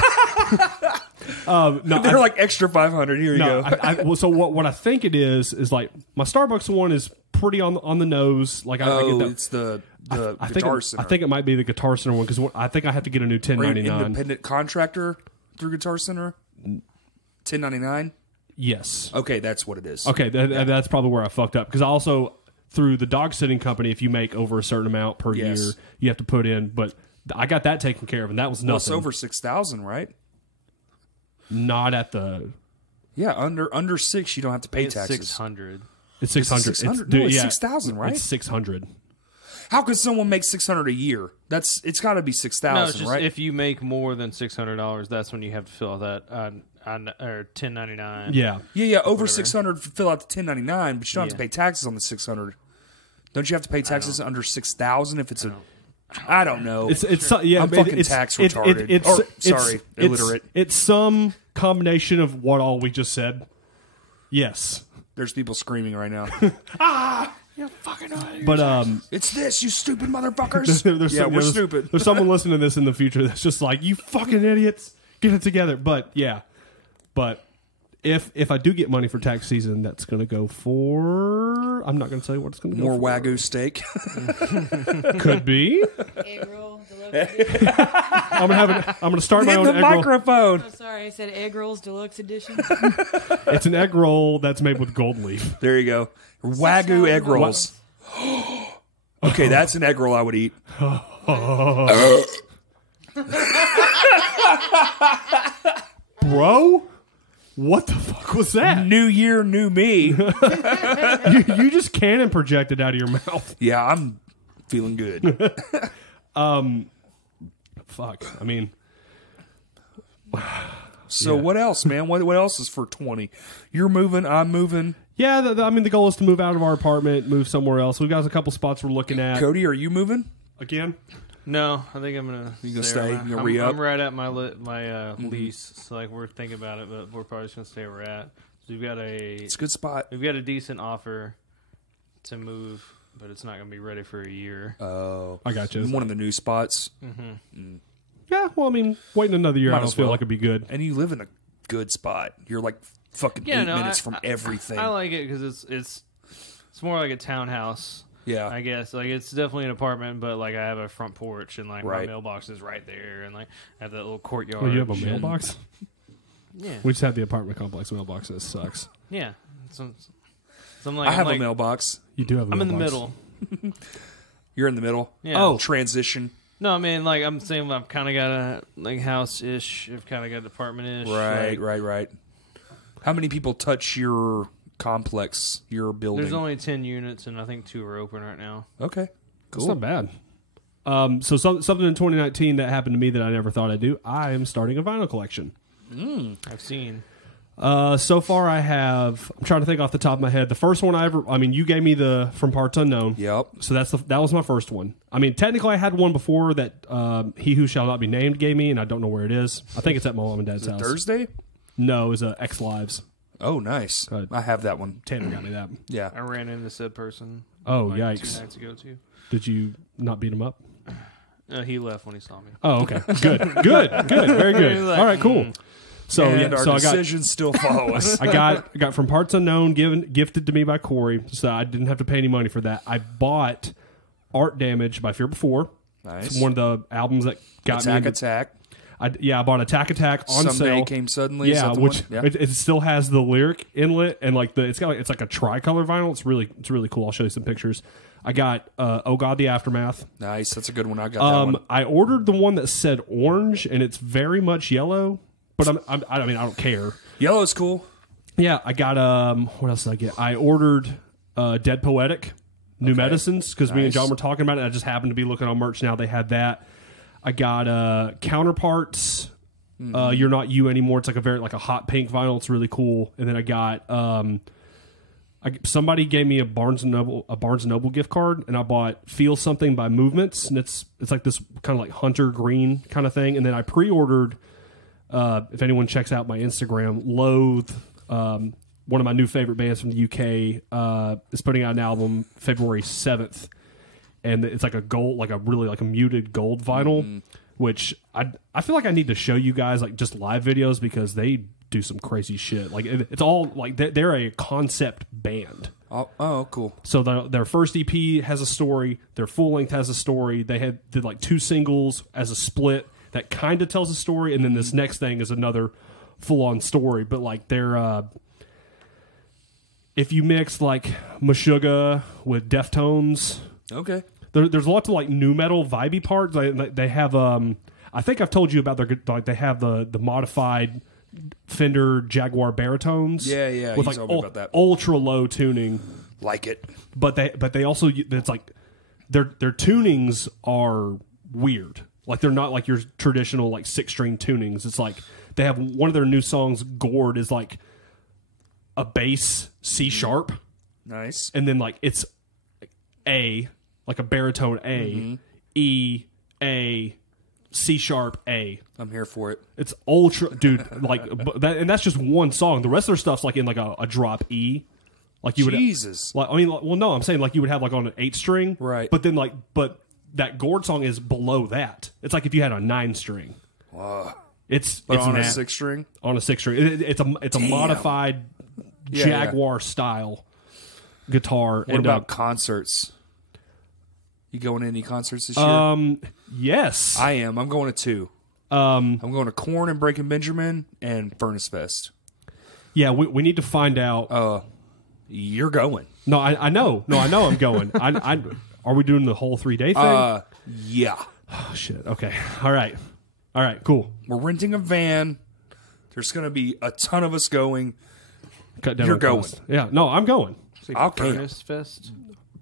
No, they're like extra 500. Here you go. So what I think it is like my Starbucks one is pretty on the nose. Like I get that. It's the I Guitar Center. I think it might be the Guitar Center one because I think I have to get a new 1099. Independent contractor through Guitar Center. 1099. Yes. Okay, that's what it is. Okay, that's probably where I fucked up because I also through the dog sitting company, if you make over a certain amount per year, you have to put in. But I got that taken care of, and that was nothing. Well, it's over 6,000, right? Not at the. Yeah, under 6, you don't have to pay taxes. 600. It's 600. It's 6,000, right? It's 600. How could someone make $600 a year? It's got to be 6,000, right? If you make more than $600, that's when you have to fill out that or 1099. Yeah. Over 600, fill out the 1099, but you don't have to pay taxes on the 600. Don't you have to pay taxes under 6,000 if it's a? I don't know. It's I'm fucking tax retarded. Illiterate. It's some combination of what all we just said. Yes. There's people screaming right now. You're fucking idiot. But it's this, you stupid motherfuckers. We're stupid. There's someone listening to this in the future that's just like, you fucking idiots, get it together. But if I do get money for tax season, that's going to go for. I'm not going to tell you what it's going to go for. More Wagyu steak. Could be. Egg roll. I'm gonna start my own egg microphone. Oh, sorry, I said egg rolls deluxe edition. It's an egg roll that's made with gold leaf. There you go. Wagyu egg rolls. Okay, that's an egg roll I would eat. Bro, what the fuck was that? New year, new me. you just cannon projected out of your mouth. Yeah, I'm feeling good. Fuck. I mean, so what else, man? What else is for 20? You're moving. I'm moving. Yeah, the goal is to move out of our apartment, move somewhere else. We've got a couple spots we're looking at. Cody, are you moving again? No, I think I'm gonna. You gonna stay? You gonna re-up? I'm right at my lease, so like we're thinking about it, but we're probably just gonna stay where we're at. So It's a good spot. We've got a decent offer to move, but it's not gonna be ready for a year. Oh, I got you. One of the new spots. Mm-hmm. Yeah, well, I mean, waiting another year, I don't feel like it'd be good. And you live in a good spot. You're like fucking 8 minutes from everything. I like it because it's more like a townhouse. Yeah, I guess like it's definitely an apartment, but like I have a front porch and like my mailbox is right there, and like I have that little courtyard. Oh, you have a mailbox? Yeah. We just have the apartment complex mailbox, and it sucks. Yeah. So I have a mailbox. You do have a I'm in the mailbox. middle. You're in the middle? Yeah. Oh. Transition. No, I mean, like, I'm saying I've kind of got a, like, house-ish. I've kind of got an apartment-ish. Right, like, right. How many people touch your complex, your building? There's only 10 units, and I think 2 are open right now. Okay, cool. That's not bad. So something in 2019 that happened to me that I never thought I'd do. I am starting a vinyl collection. I've seen. So far I have, I'm trying to think off the top of my head. The first one you gave me the From Parts Unknown. Yep. So that was my first one. I mean, technically I had one before that He Who Shall Not Be Named gave me, and I don't know where it is. I think it's at my mom and dad's house. Thursday? No, it was X Lives. Oh, nice. I have that one. Tanner got me that. Yeah. I ran into said person. Oh, like, yikes. 2 nights ago, too. Did you not beat him up? He left when he saw me. Oh, okay. Good. Very good. Like, All right, cool. So and yeah, our so decisions still follow us. I got From Parts Unknown gifted to me by Corey, so I didn't have to pay any money for that. I bought Art Damage by Fear Before. Nice. It's one of the albums that got me. Attack. I bought Attack on Someday sale. Came Suddenly. Yeah, which it still has the lyric inlet and like it's like a tricolor vinyl. It's really cool. I'll show you some pictures. I got Oh God, the Aftermath. Nice. That's a good one. I got that one. I ordered the one that said orange, and it's very much yellow. But I don't care. Yellow's cool. Yeah, I got what else did I get? I ordered Dead Poetic, New Medicines, because me and John were talking about it. I just happened to be looking on merch now. They had that. I got Counterparts. You're Not You Anymore. It's like a hot pink vinyl. It's really cool. And then I got somebody gave me a Barnes and Noble gift card, and I bought Feel Something by Movements, and it's like this kind of like hunter green kind of thing. And then I pre-ordered. If anyone checks out my Instagram, Loathe, one of my new favorite bands from the UK, is putting out an album February 7th, and it's like a gold, like a really like a muted gold vinyl, which I feel like I need to show you guys like just live videos because they do some crazy shit. Like it's all like they're a concept band. Oh, cool. So their first EP has a story, their full length has a story. They did like 2 singles as a split. That kind of tells a story, and then this next thing is another full-on story. But like they're, if you mix like Meshuggah with Deftones, okay, there's lots of like new metal vibey parts. They have, I think I've told you about they have the modified Fender Jaguar baritones. Yeah, with you like told me about that. Ultra low tuning. Like it, but they also it's like their tunings are weird. Like they're not like your traditional like 6-string tunings. It's like they have one of their new songs, Gourd, is like a bass C sharp. Nice. And then like it's A, like a baritone A, E, A, C sharp A. I'm here for it. It's ultra, dude. Like and that's just one song. The rest of their stuff's like in like a drop E. Like you would Jesus. Like no, I'm saying like you would have like on an 8-string, right? But then that Gourd song is below that. It's like if you had a 9-string. Wow. It's on a 6-string. On a 6-string. It's a modified Jaguar style guitar. What about concerts? You going to any concerts this year? Yes, I am. I'm going to 2. I'm going to Korn and Breaking Benjamin and Furnace Fest. Yeah, we need to find out. You're going. No, I know. No, I know I'm going. Are we doing the whole 3-day thing? Yeah. Oh, shit. Okay. All right. Cool. We're renting a van. There's going to be a ton of us going. Cut down. You're going. Cost. Yeah. No, I'm going. I'll Furnace Fest.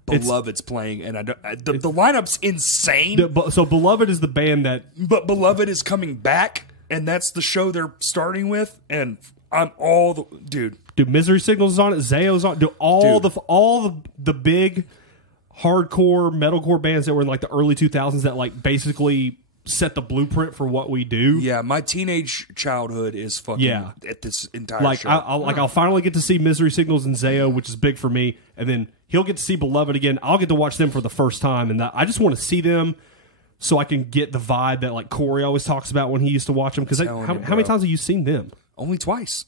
Beloved's playing, and the lineup's insane. So Beloved is the band but Beloved is coming back, and that's the show they're starting with, and I'm dude. Dude, Misery Signals is on it. Zayo's on. Dude, all the big hardcore metalcore bands that were in like the early 2000s that like basically set the blueprint for what we do. Yeah, my teenage childhood is fucking at this entire like show. I'll finally get to see Misery Signals and Zayo, which is big for me, and then he'll get to see Beloved again. I'll get to watch them for the first time, and I just want to see them so I can get the vibe that like Corey always talks about when he used to watch them. Because how many times have you seen them? Only twice.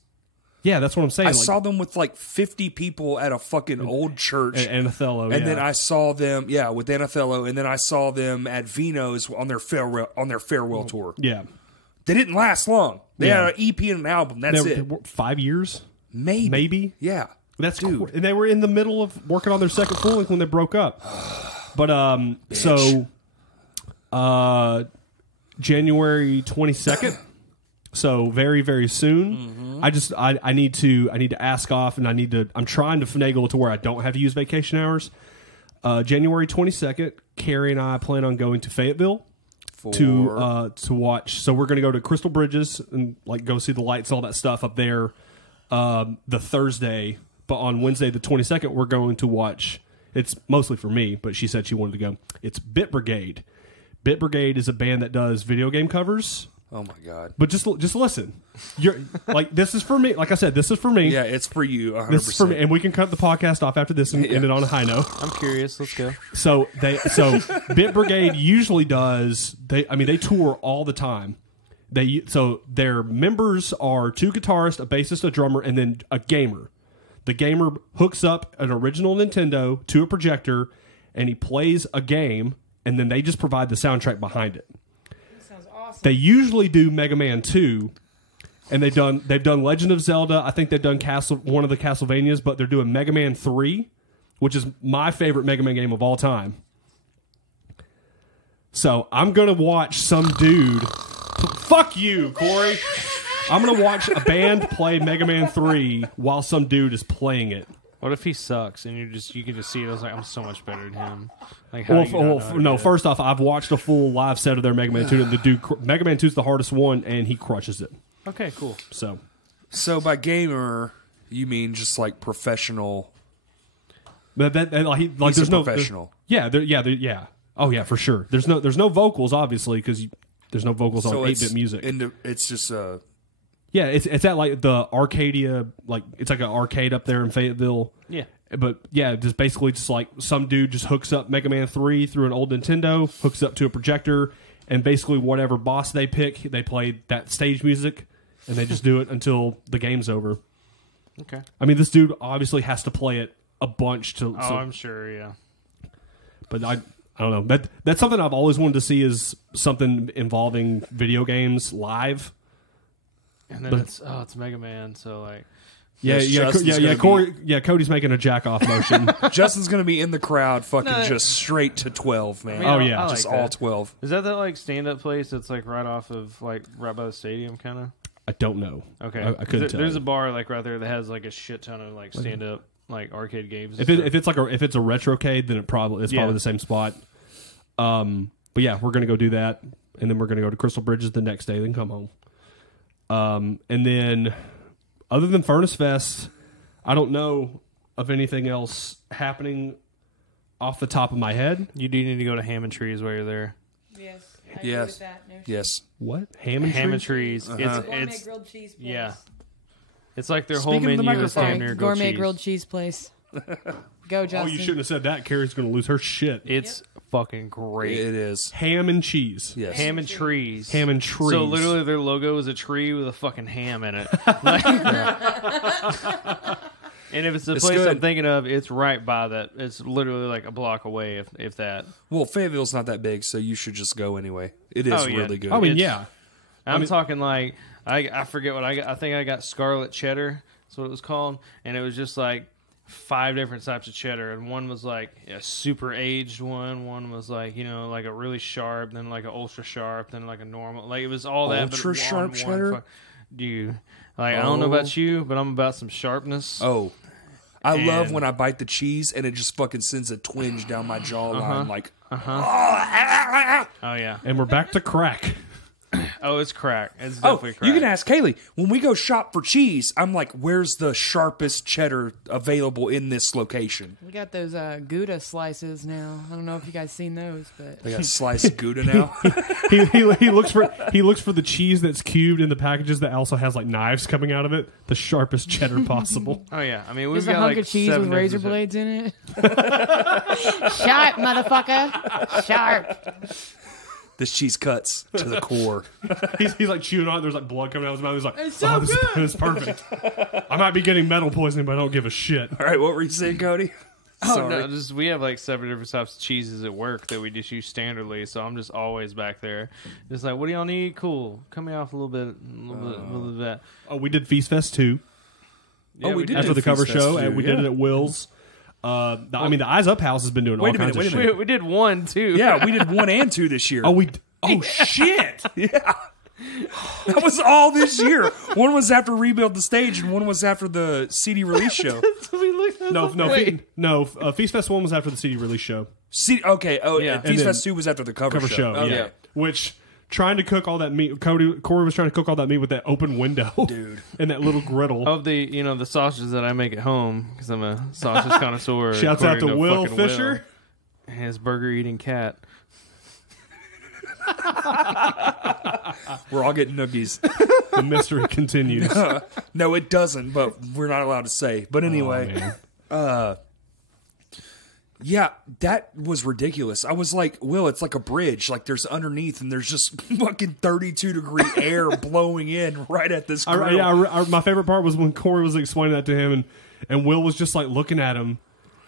Yeah, that's what I'm saying. I saw them with like 50 people at a fucking old church. And Othello, and then I saw them, with Anathello, and then I saw them at Vino's on their farewell tour. Yeah. They didn't last long. They had an EP and an album. That's it. 5 years? Maybe. Yeah. That's cool. And they were in the middle of working on their second full length when they broke up. But January 22nd. So very, very soon. Mm-hmm. I need to ask off, and I'm trying to finagle to where I don't have to use vacation hours. January 22nd, Carrie and I plan on going to Fayetteville to watch. So we're going to go to Crystal Bridges and like go see the lights and all that stuff up there the Thursday. But on Wednesday the 22nd, we're going to watch. It's mostly for me, but she said she wanted to go. It's Bit Brigade. Bit Brigade is a band that does video game covers. Oh my god! But just listen. You're like, this is for me. Like I said, this is for me. Yeah, it's for you. 100%. This is for me, and we can cut the podcast off after this and end it on a high note. I'm curious. Let's go. So Bit Brigade usually does. They tour all the time. So their members are 2 guitarists, a bassist, a drummer, and then a gamer. The gamer hooks up an original Nintendo to a projector, and he plays a game, and then they just provide the soundtrack behind it. That sounds awesome. They usually do Mega Man 2, and they've done Legend of Zelda. I think they've done one of the Castlevanias, but they're doing Mega Man 3, which is my favorite Mega Man game of all time. So I'm going to watch some dude... Fuck you, Corey! I'm going to watch a band play Mega Man 3 while some dude is playing it. What if he sucks and you can just see it? I was like, I'm so much better than him. Like, no. First off, I've watched a full live set of their Mega Man 2. And the dude, Mega Man 2 is the hardest one, and he crushes it. Okay, cool. So by gamer, you mean just like professional? But there's no professional. Yeah. Oh yeah, for sure. There's no vocals obviously because there's no vocals on 8-bit music. It's just Yeah, it's at like the Arcadia, like it's like an arcade up there in Fayetteville. Yeah. But yeah, just basically just like some dude just hooks up Mega Man 3 through an old Nintendo, hooks up to a projector, and basically whatever boss they pick, they play that stage music, and they just do it until the game's over. Okay. I mean, this dude obviously has to play it a bunch to. I'm sure, yeah. But I don't know. That's something I've always wanted to see is something involving video games live. And then it's Mega Man, so like Cody's making a jack off motion. Justin's gonna be in the crowd, just straight to 12, man. I mean, just like all 12. Is that like stand up place that's like right off of like right by the stadium, kind of? I don't know. Okay, I couldn't tell. There's a bar like right there that has like a shit ton of like stand up like arcade games. If it's a retrocade, then it's probably the same spot. But yeah, we're gonna go do that, and then we're gonna go to Crystal Bridges the next day, then come home. And then, other than Furnace Fest, I don't know of anything else happening off the top of my head. You do need to go to Ham and Trees while you're there. Yes. I agree with that. No shit. Yes. What? Ham and Trees? It's gourmet grilled cheese place. Yeah. It's like their Speaking whole menu is damn near gourmet grilled cheese place. Go, Justin. Oh, you shouldn't have said that. Carrie's going to lose her shit. It's fucking great. It is. Ham and cheese. Yes. Ham and Trees. Ham and Trees. So literally their logo is a tree with a fucking ham in it. And if it's the place good. I'm thinking of, it's right by that. It's literally like a block away, if that. Well, Fayetteville's not that big, so you should just go anyway. It is really good. I mean, yeah. I'm talking like, I forget what I got. I think I got Scarlet Cheddar. That's what it was called. And it was just like 5 different types of cheddar. And one was like a super aged one. One was like, like a really sharp, then like an ultra sharp, then like a normal. Like it was all that. Ultra sharp cheddar? Dude. Like, I don't know about you, but I'm about some sharpness. Oh. I love when I bite the cheese and it just fucking sends a twinge down my jawline. Oh, yeah. And we're back to crack. Oh, it's crack. It's definitely crack. You can ask Kayley. When we go shop for cheese, I'm like, where's the sharpest cheddar available in this location? We got those Gouda slices now. I don't know if you guys seen those, but They got sliced Gouda now. he looks for the cheese that's cubed in the packages that also has like knives coming out of it. The sharpest cheddar possible. Oh, yeah. I mean, we've there's got a hunk like of cheese 7 with razor different- blades in it. Sharp, motherfucker. Sharp. This cheese cuts to the core. He's like chewing on it. There's like blood coming out of his mouth. He's like, It's so this is perfect. I might be getting metal poisoning, but I don't give a shit. All right, what were you saying, Cody? Oh Sorry. no, just we have like 7 different types of cheeses at work that we just use standardly. So I'm just always back there, just like, what do y'all need? Cool, cut me off a little bit, a little bit. Oh, we did Feast Fest too. Yeah, we did After do the cover Feast Fest show, too, and we did it at Will's. I mean, the Eyes Up House has been doing all kinds of shit. We did 1 too. Yeah, we did 1 and 2 this year. Oh shit! Yeah. That was all this year. One was after Rebuild the Stage, and one was after the CD release show. No. Feast Fest 1 was after the CD release show. Okay. Oh, Yeah. yeah. Feast Fest 2 was after the cover show. Yeah. Okay. Which trying to cook all that meat. Corey was trying to cook all that meat with that open window, Dude, and that little griddle. Of the the sausages that I make at home because I'm a sausage connoisseur. Shouts out to Will fucking Fisher, his burger eating cat. we're all getting noogies. The mystery continues. No, it doesn't, but we're not allowed to say. But anyway, yeah, that was ridiculous. I was like, Will, it's like a bridge. Like there's underneath, and there's just fucking 32-degree air blowing in right at this grill. My favorite part was when Corey was explaining that to him, and Will was just like looking at him.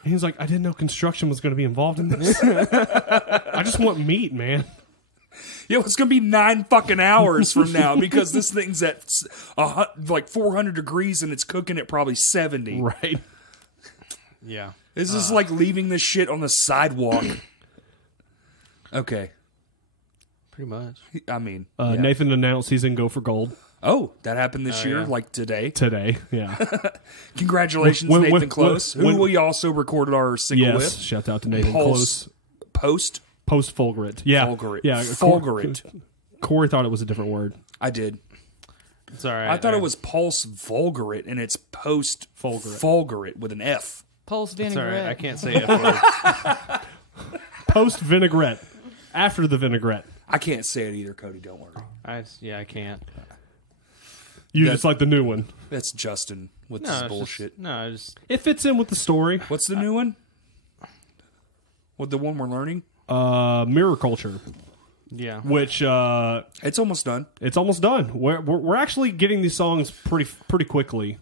And he's like, I didn't know construction was going to be involved in this. I just want meat, man. Yeah, it's gonna be 9 fucking hours from now because this thing's at like 400 degrees and it's cooking at probably 70. Right. Yeah. This is like leaving this shit on the sidewalk. Okay. Pretty much. I mean, Nathan announced he's in Go for Gold oh, that happened this year, yeah. like today. today. Yeah. Congratulations, Nathan Close, who we also recorded our single with. Shout out to Nathan Pulse Close. Post Fulgurate. Yeah. Fulgurate. Yeah. Fulgurate. Corey thought it was a different word. I did. It's all right. I thought it was Pulse Vulgarate, and it's Post Fulgurate with an F. Pulse It's all vinaigrette. right. I can't say F word. Post vinaigrette. After the vinaigrette. I can't say it either, Cody. Don't worry. I can't. You just like the new one. That's Justin with No, this it's bullshit. It fits in with the story. What's the new one? What, the one we're learning? Mirror Culture, yeah. which It's almost done. it's almost done. We're actually getting these songs pretty quickly,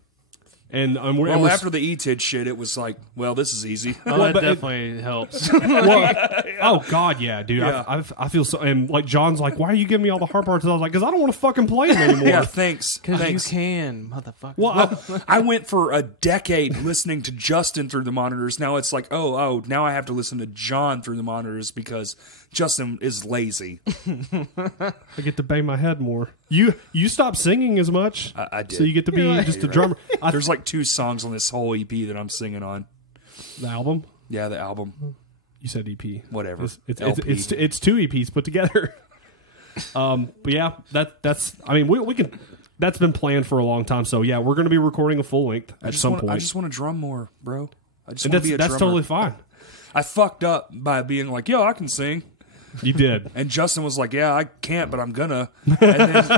and Well, after the E-Tid shit, it was like, well, this is easy. Well, that definitely helps. oh god, yeah, dude. Yeah. I feel so. And like John's like, why are you giving me all the hard parts? And I was like, because I don't want to fucking play them anymore. Yeah, thanks. Because you Thanks. can, motherfucker. Well, I went for a decade listening to Justin through the monitors. Now it's like, oh, now I have to listen to John through the monitors because Justin is lazy. I get to bang my head more. You stop singing as much. I did. So you get to be just a drummer. There's like 2 songs on this whole EP that I'm singing on. The album. Yeah, the album. You said EP. Whatever. It's 2 EPs put together. But yeah, that's. I mean, we can. That's been planned for a long time. So yeah, we're going to be recording a full length at some point. I just want to drum more, bro. I just and want to be a that's drummer. totally fine. I fucked up by being like, yo, I can sing. You did. And Justin was like, yeah, I can't, but I'm gonna. And then,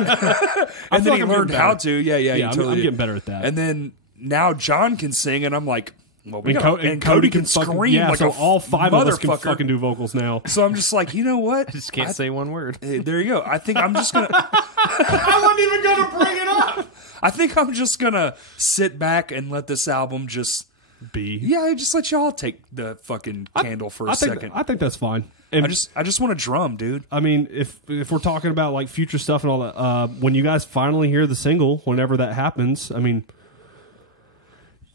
and then he learned how to. Yeah, you I'm totally did. getting better at that. And then now John can sing, and I'm like, well, and Cody can scream. fucking, yeah, like so a all 5 of us can motherfucker. fucking do vocals now. So I'm just like, you know what? Just can't say one word. Hey, there you go. I think I'm just gonna. I wasn't even going to bring it up. I think I'm just gonna sit back and let this album just just let y'all take the fucking candle for a second. I think that's fine. And I just want to drum, dude. I mean, if we're talking about like future stuff and all that, when you guys finally hear the single, whenever that happens, I mean,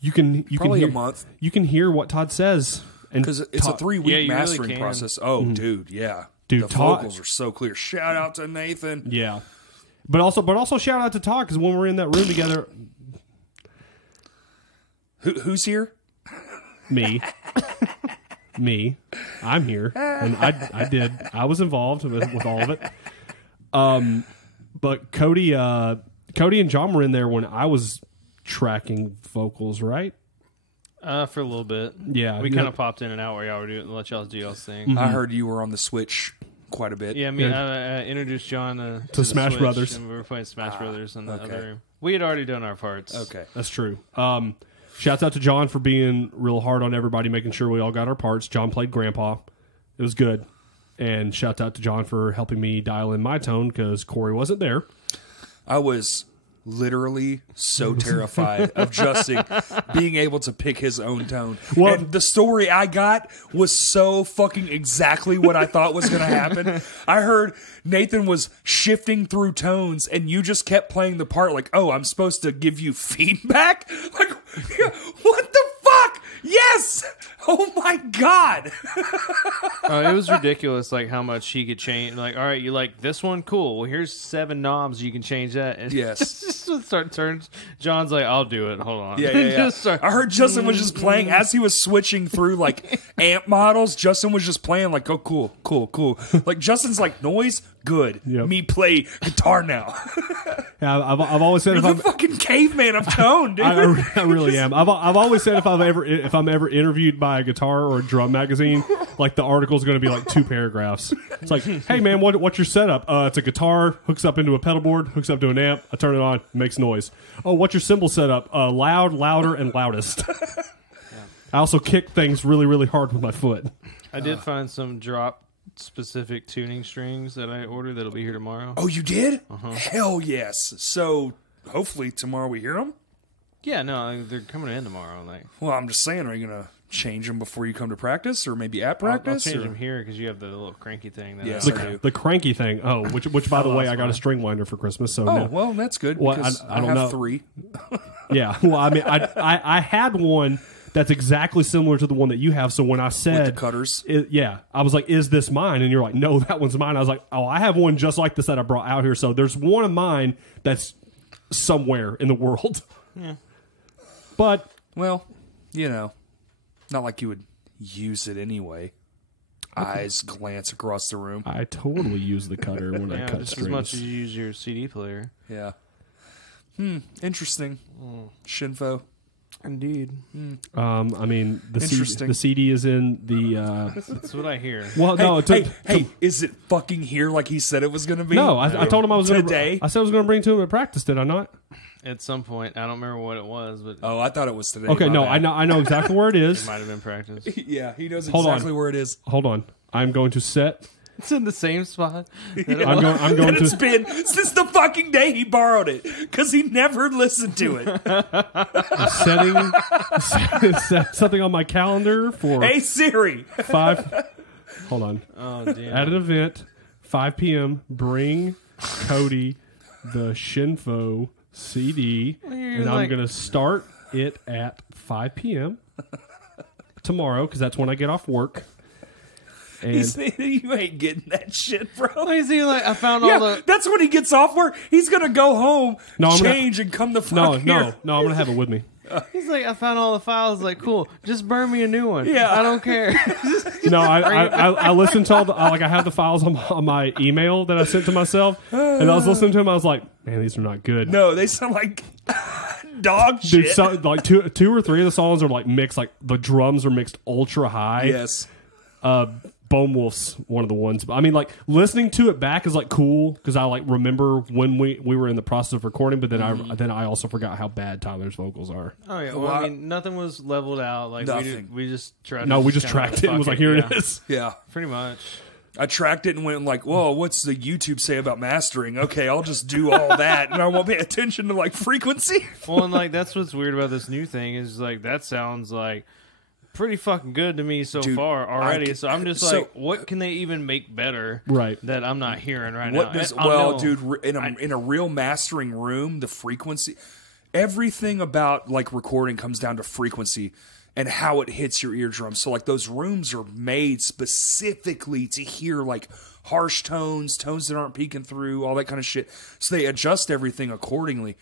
you can Probably hear a month. You can hear what Todd says, and Because it's a 3-week Yeah, you really mastering can. process. Oh, dude, yeah. Dude, the Todd- vocals are so clear. Shout out to Nathan. yeah. But also shout out to Todd because when we're in that room together, Who's here? me, I'm here, and I was involved with all of it. But Cody and John were in there when I was tracking vocals, right? For a little bit. Yeah, We kind of popped in and out where y'all were doing, let y'all do y'all's thing. Mm-hmm. I heard you were on the Switch quite a bit. Yeah, I introduced John to the Smash Switch, Brothers. and we were playing Smash Brothers in the okay. other room. We had already done our parts. Okay. That's true. Shouts out to John for being real hard on everybody, making sure we all got our parts. John played Grandpa. It was good. And shouts out to John for helping me dial in my tone because Corey wasn't there. I was literally so terrified of Justin being able to pick his own tone. Well, and the story I got was so fucking exactly what I thought was going to happen. I heard Nathan was shifting through tones and you just kept playing the part like, oh, I'm supposed to give you feedback? Like, what the fuck? Yes! Oh my God! It was ridiculous, like how much he could change. Like, all right, you like this one? Cool. Well, here's 7 knobs. You can change that. And Yes. just start turns. John's like, I'll do it. Hold on. Yeah. Just start- I heard Justin was just playing as he was switching through like amp models. Justin was just playing like, oh, cool. Like Justin's like, noise, good. Yep. Me play guitar now. Yeah, I've always said You're the fucking caveman of tone, dude. I really am. I've always said if I'm ever interviewed by a guitar or a drum magazine, like the article's going to be like 2 paragraphs. It's like, hey man, what's your setup? It's a guitar, hooks up into a pedal board, hooks up to an amp. I turn it on, makes noise. Oh, what's your cymbal setup? Loud, louder, and loudest. I also kick things really, really hard with my foot. I did find some drop specific tuning strings that I ordered that'll be here tomorrow. Oh, you did? Hell yes. So hopefully tomorrow we hear them. Yeah, no, they're coming in tomorrow. Like, Well, I'm just saying, are you gonna change them before you come to practice, or maybe at I'll practice? change or- them here because you have the little cranky thing. That Yes, I I do. The cranky thing. Oh, which by the way, I got a string winder for Christmas. So Oh, no. well, that's good. Well, Because I don't have know. 3. Yeah. Well, I mean, I had one that's exactly similar to the one that you have. So when I said With the cutters. I was like, "Is this mine?" And you're like, "No, that one's mine." I was like, "Oh, I have one just like this that I brought out here." So there's one of mine that's somewhere in the world. Yeah. But Well, not like you would use it anyway. Eyes glance across the room. I totally use the cutter when I Yeah, cut just strings. as much as you use your CD player. Yeah. Interesting. Shinfo. Indeed. I mean, Interesting. the CD is in the. That's what I hear. Well, no, Hey, is it fucking here like he said it was going to be? no. I told him I was gonna, Today? I said I was going to bring it to him at practice. Did I not? At some point, I don't remember what it was, but Oh, I thought it was today. Okay, My no, bad. I know exactly where it it is. might have been practice. Yeah, he knows Hold on. exactly where it is. Hold on, I'm going to set. It's in the same spot. I'm going And it's to. been since the fucking day he borrowed it because he never listened to it. Set something on my calendar for Hey Siri. 5. Hold on. Oh, damn. At an event, 5 p.m. Bring Cody the Shinfo CD, and I'm like- going to start it at 5 p.m. tomorrow because that's when I get off work. And You ain't getting that shit, bro. He's even like, I found all the. That's when he gets off work. He's gonna go home, No, I'm gonna- change, and come the fuck no, here. I'm going to have it with me. He's like, I found all the files. Like, cool. Just burn me a new one. Yeah. I don't care. No, I listened to all the I have the files on my email that I sent to myself, and I was listening to them. I was like, man, these are not good. No, they sound like dog Dude, shit. so, like two or three of the songs are like mixed, like the drums are mixed ultra high. Yes. Bone Wolf's one of the ones. I mean, like listening to it back is like cool because I like remember when we were in the process of recording, but then I also forgot how bad Tyler's vocals are. Oh yeah. Well, I mean, nothing was leveled out. Like Nothing. we just tried. No, to we just kinda tracked it and was fuck like, here yeah. it is. Yeah. Pretty much. I tracked it and went like, whoa, what's the YouTube say about mastering? Okay, I'll just do all that and I won't pay attention to like frequency. Well, and like that's what's weird about this new thing is like that sounds like pretty fucking good to me so Dude, far already. So I'm just so- like, what can they even make better? Right. That I'm not hearing right What now. does I well, know- dude, in a real mastering room, the frequency, everything about like recording comes down to frequency and how it hits your eardrum. So like those rooms are made specifically to hear like harsh tones that aren't peeking through, all that kind of shit. So they adjust everything accordingly.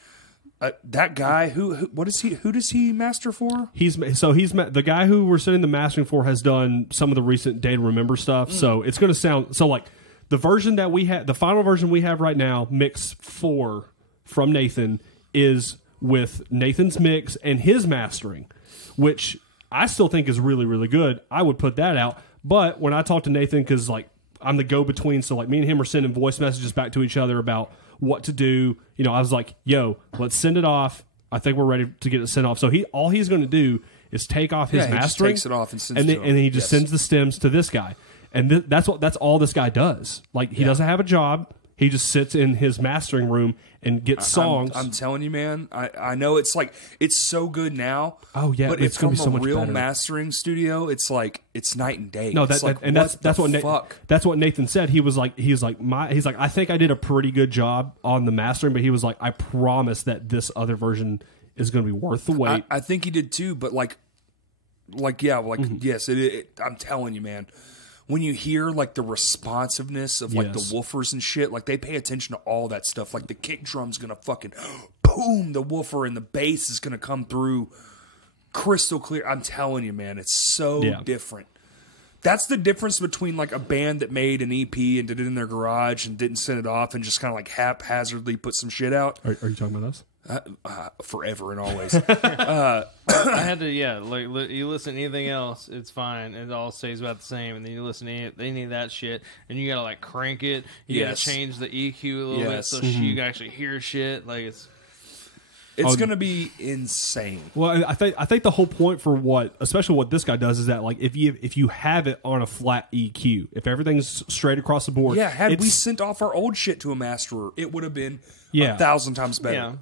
That guy, who does he master for? The guy who we're sending the mastering for has done some of the recent Day to Remember stuff. So it's going to sound like the version that we have, the final version we have right now, mix 4 from Nathan is with Nathan's mix and his mastering, which I still think is really, really good. I would put that out. But when I talk to Nathan, because like I'm the go-between, so like me and him are sending voice messages back to each other about what to do. You know, I was like, yo, let's send it off. I think we're ready to get it sent off. So all he's going to do is take off his he just mastering. takes it off and sends and it then, to and him. he just Yes. sends the stems to this guy. And that's all this guy does. Like he doesn't have a job. He just sits in his mastering room and gets songs. I'm telling you, man. I know it's like it's so good now. Oh yeah, but it's going to be so much real better. mastering studio. It's like it's night and day. No, that's what Nathan said. He's like I think I did a pretty good job on the mastering, but he was like, I promise that this other version is going to be worth the wait. I think he did too, but yes, I'm telling you, man. When you hear like the responsiveness of like the woofers and shit, like they pay attention to all that stuff. Like the kick drum's gonna fucking boom, the woofer, and the bass is gonna come through crystal clear. I'm telling you, man, it's so different. That's the difference between like a band that made an EP and did it in their garage and didn't send it off and just kind of like haphazardly put some shit out. Are you talking about us? Forever and always. I had to, you listen to anything else, it's fine. It all stays about the same. And then you listen to any of that shit, and you gotta like crank it. You gotta change the EQ a little bit so you can actually hear shit. Like it's gonna be insane. Well, I think the whole point for especially what this guy does, is that like if you have it on a flat EQ, if everything's straight across the board, had we sent off our old shit to a masterer, it would have been 1,000 times better. Yeah.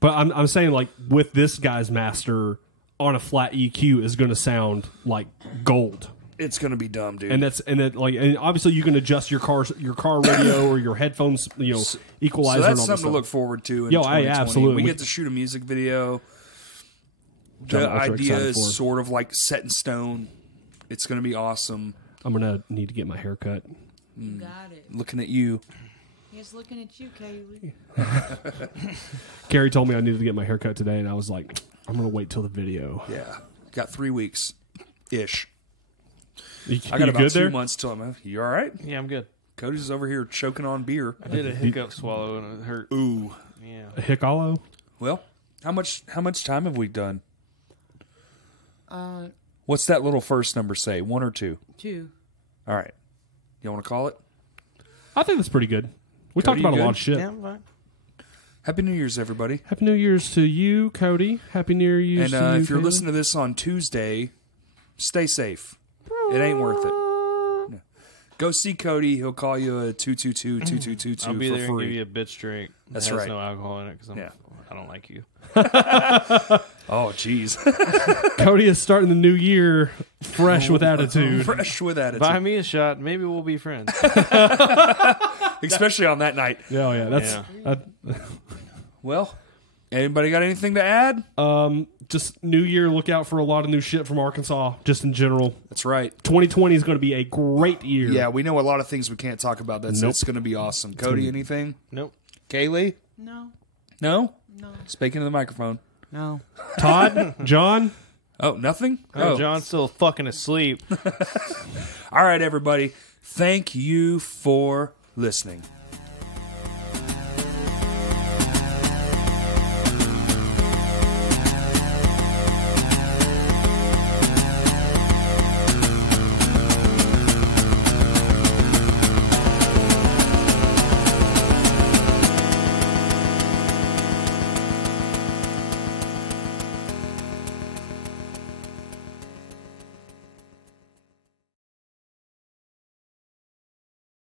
But I'm saying like with this guy's master on a flat EQ is going to sound like gold. It's going to be dumb, dude. And obviously you can adjust your car radio or your headphones, equalizer. So that's and all something to look forward to. In 2020. Absolutely. We get to shoot a music video. The idea is sort of like set in stone. It's going to be awesome. I'm going to need to get my hair cut. You got it. Looking at you. He's looking at you, Kayley. Carrie told me I needed to get my hair cut today, and I was like, I'm going to wait till the video. Yeah. Got 3 weeks ish. I got you about good 2 there? months till I'm. You all right? Yeah, I'm good. Cody's over here choking on beer. I did a hiccup swallow and it hurt. Ooh. Yeah. A hickolo? Well, how much time have we done? What's that little first number say? 1 or 2? 2. All right. You want to call it? I think that's pretty good. We Cody, talked about you a lot good? of shit. Yeah, I'm fine. Happy New Year's, everybody. Happy New Year's to you, Cody. Happy New Year's to you, And if you're Kayley. listening to this on Tuesday, stay safe. It ain't worth it. No. Go see Cody. He'll call you a 222-2222 I'll be for there and free. give you a bitch drink. That's It has right. no alcohol in it because I don't like you. Oh, jeez. Cody is starting the new year fresh with attitude. Fresh with attitude. Buy me a shot. Maybe we'll be friends. Especially on that night. Yeah, that's Well, anybody got anything to add? just new year. Look out for a lot of new shit from Arkansas, just in general. That's right. 2020 is going to be a great year. Yeah, we know a lot of things we can't talk about. Nope. It's going to be awesome. Cody, anything? Nope. Kaylee? No. No? No. Speaking to the microphone. No. Todd, John. Oh, nothing? Oh, John's still fucking asleep. All right, everybody. Thank you for listening.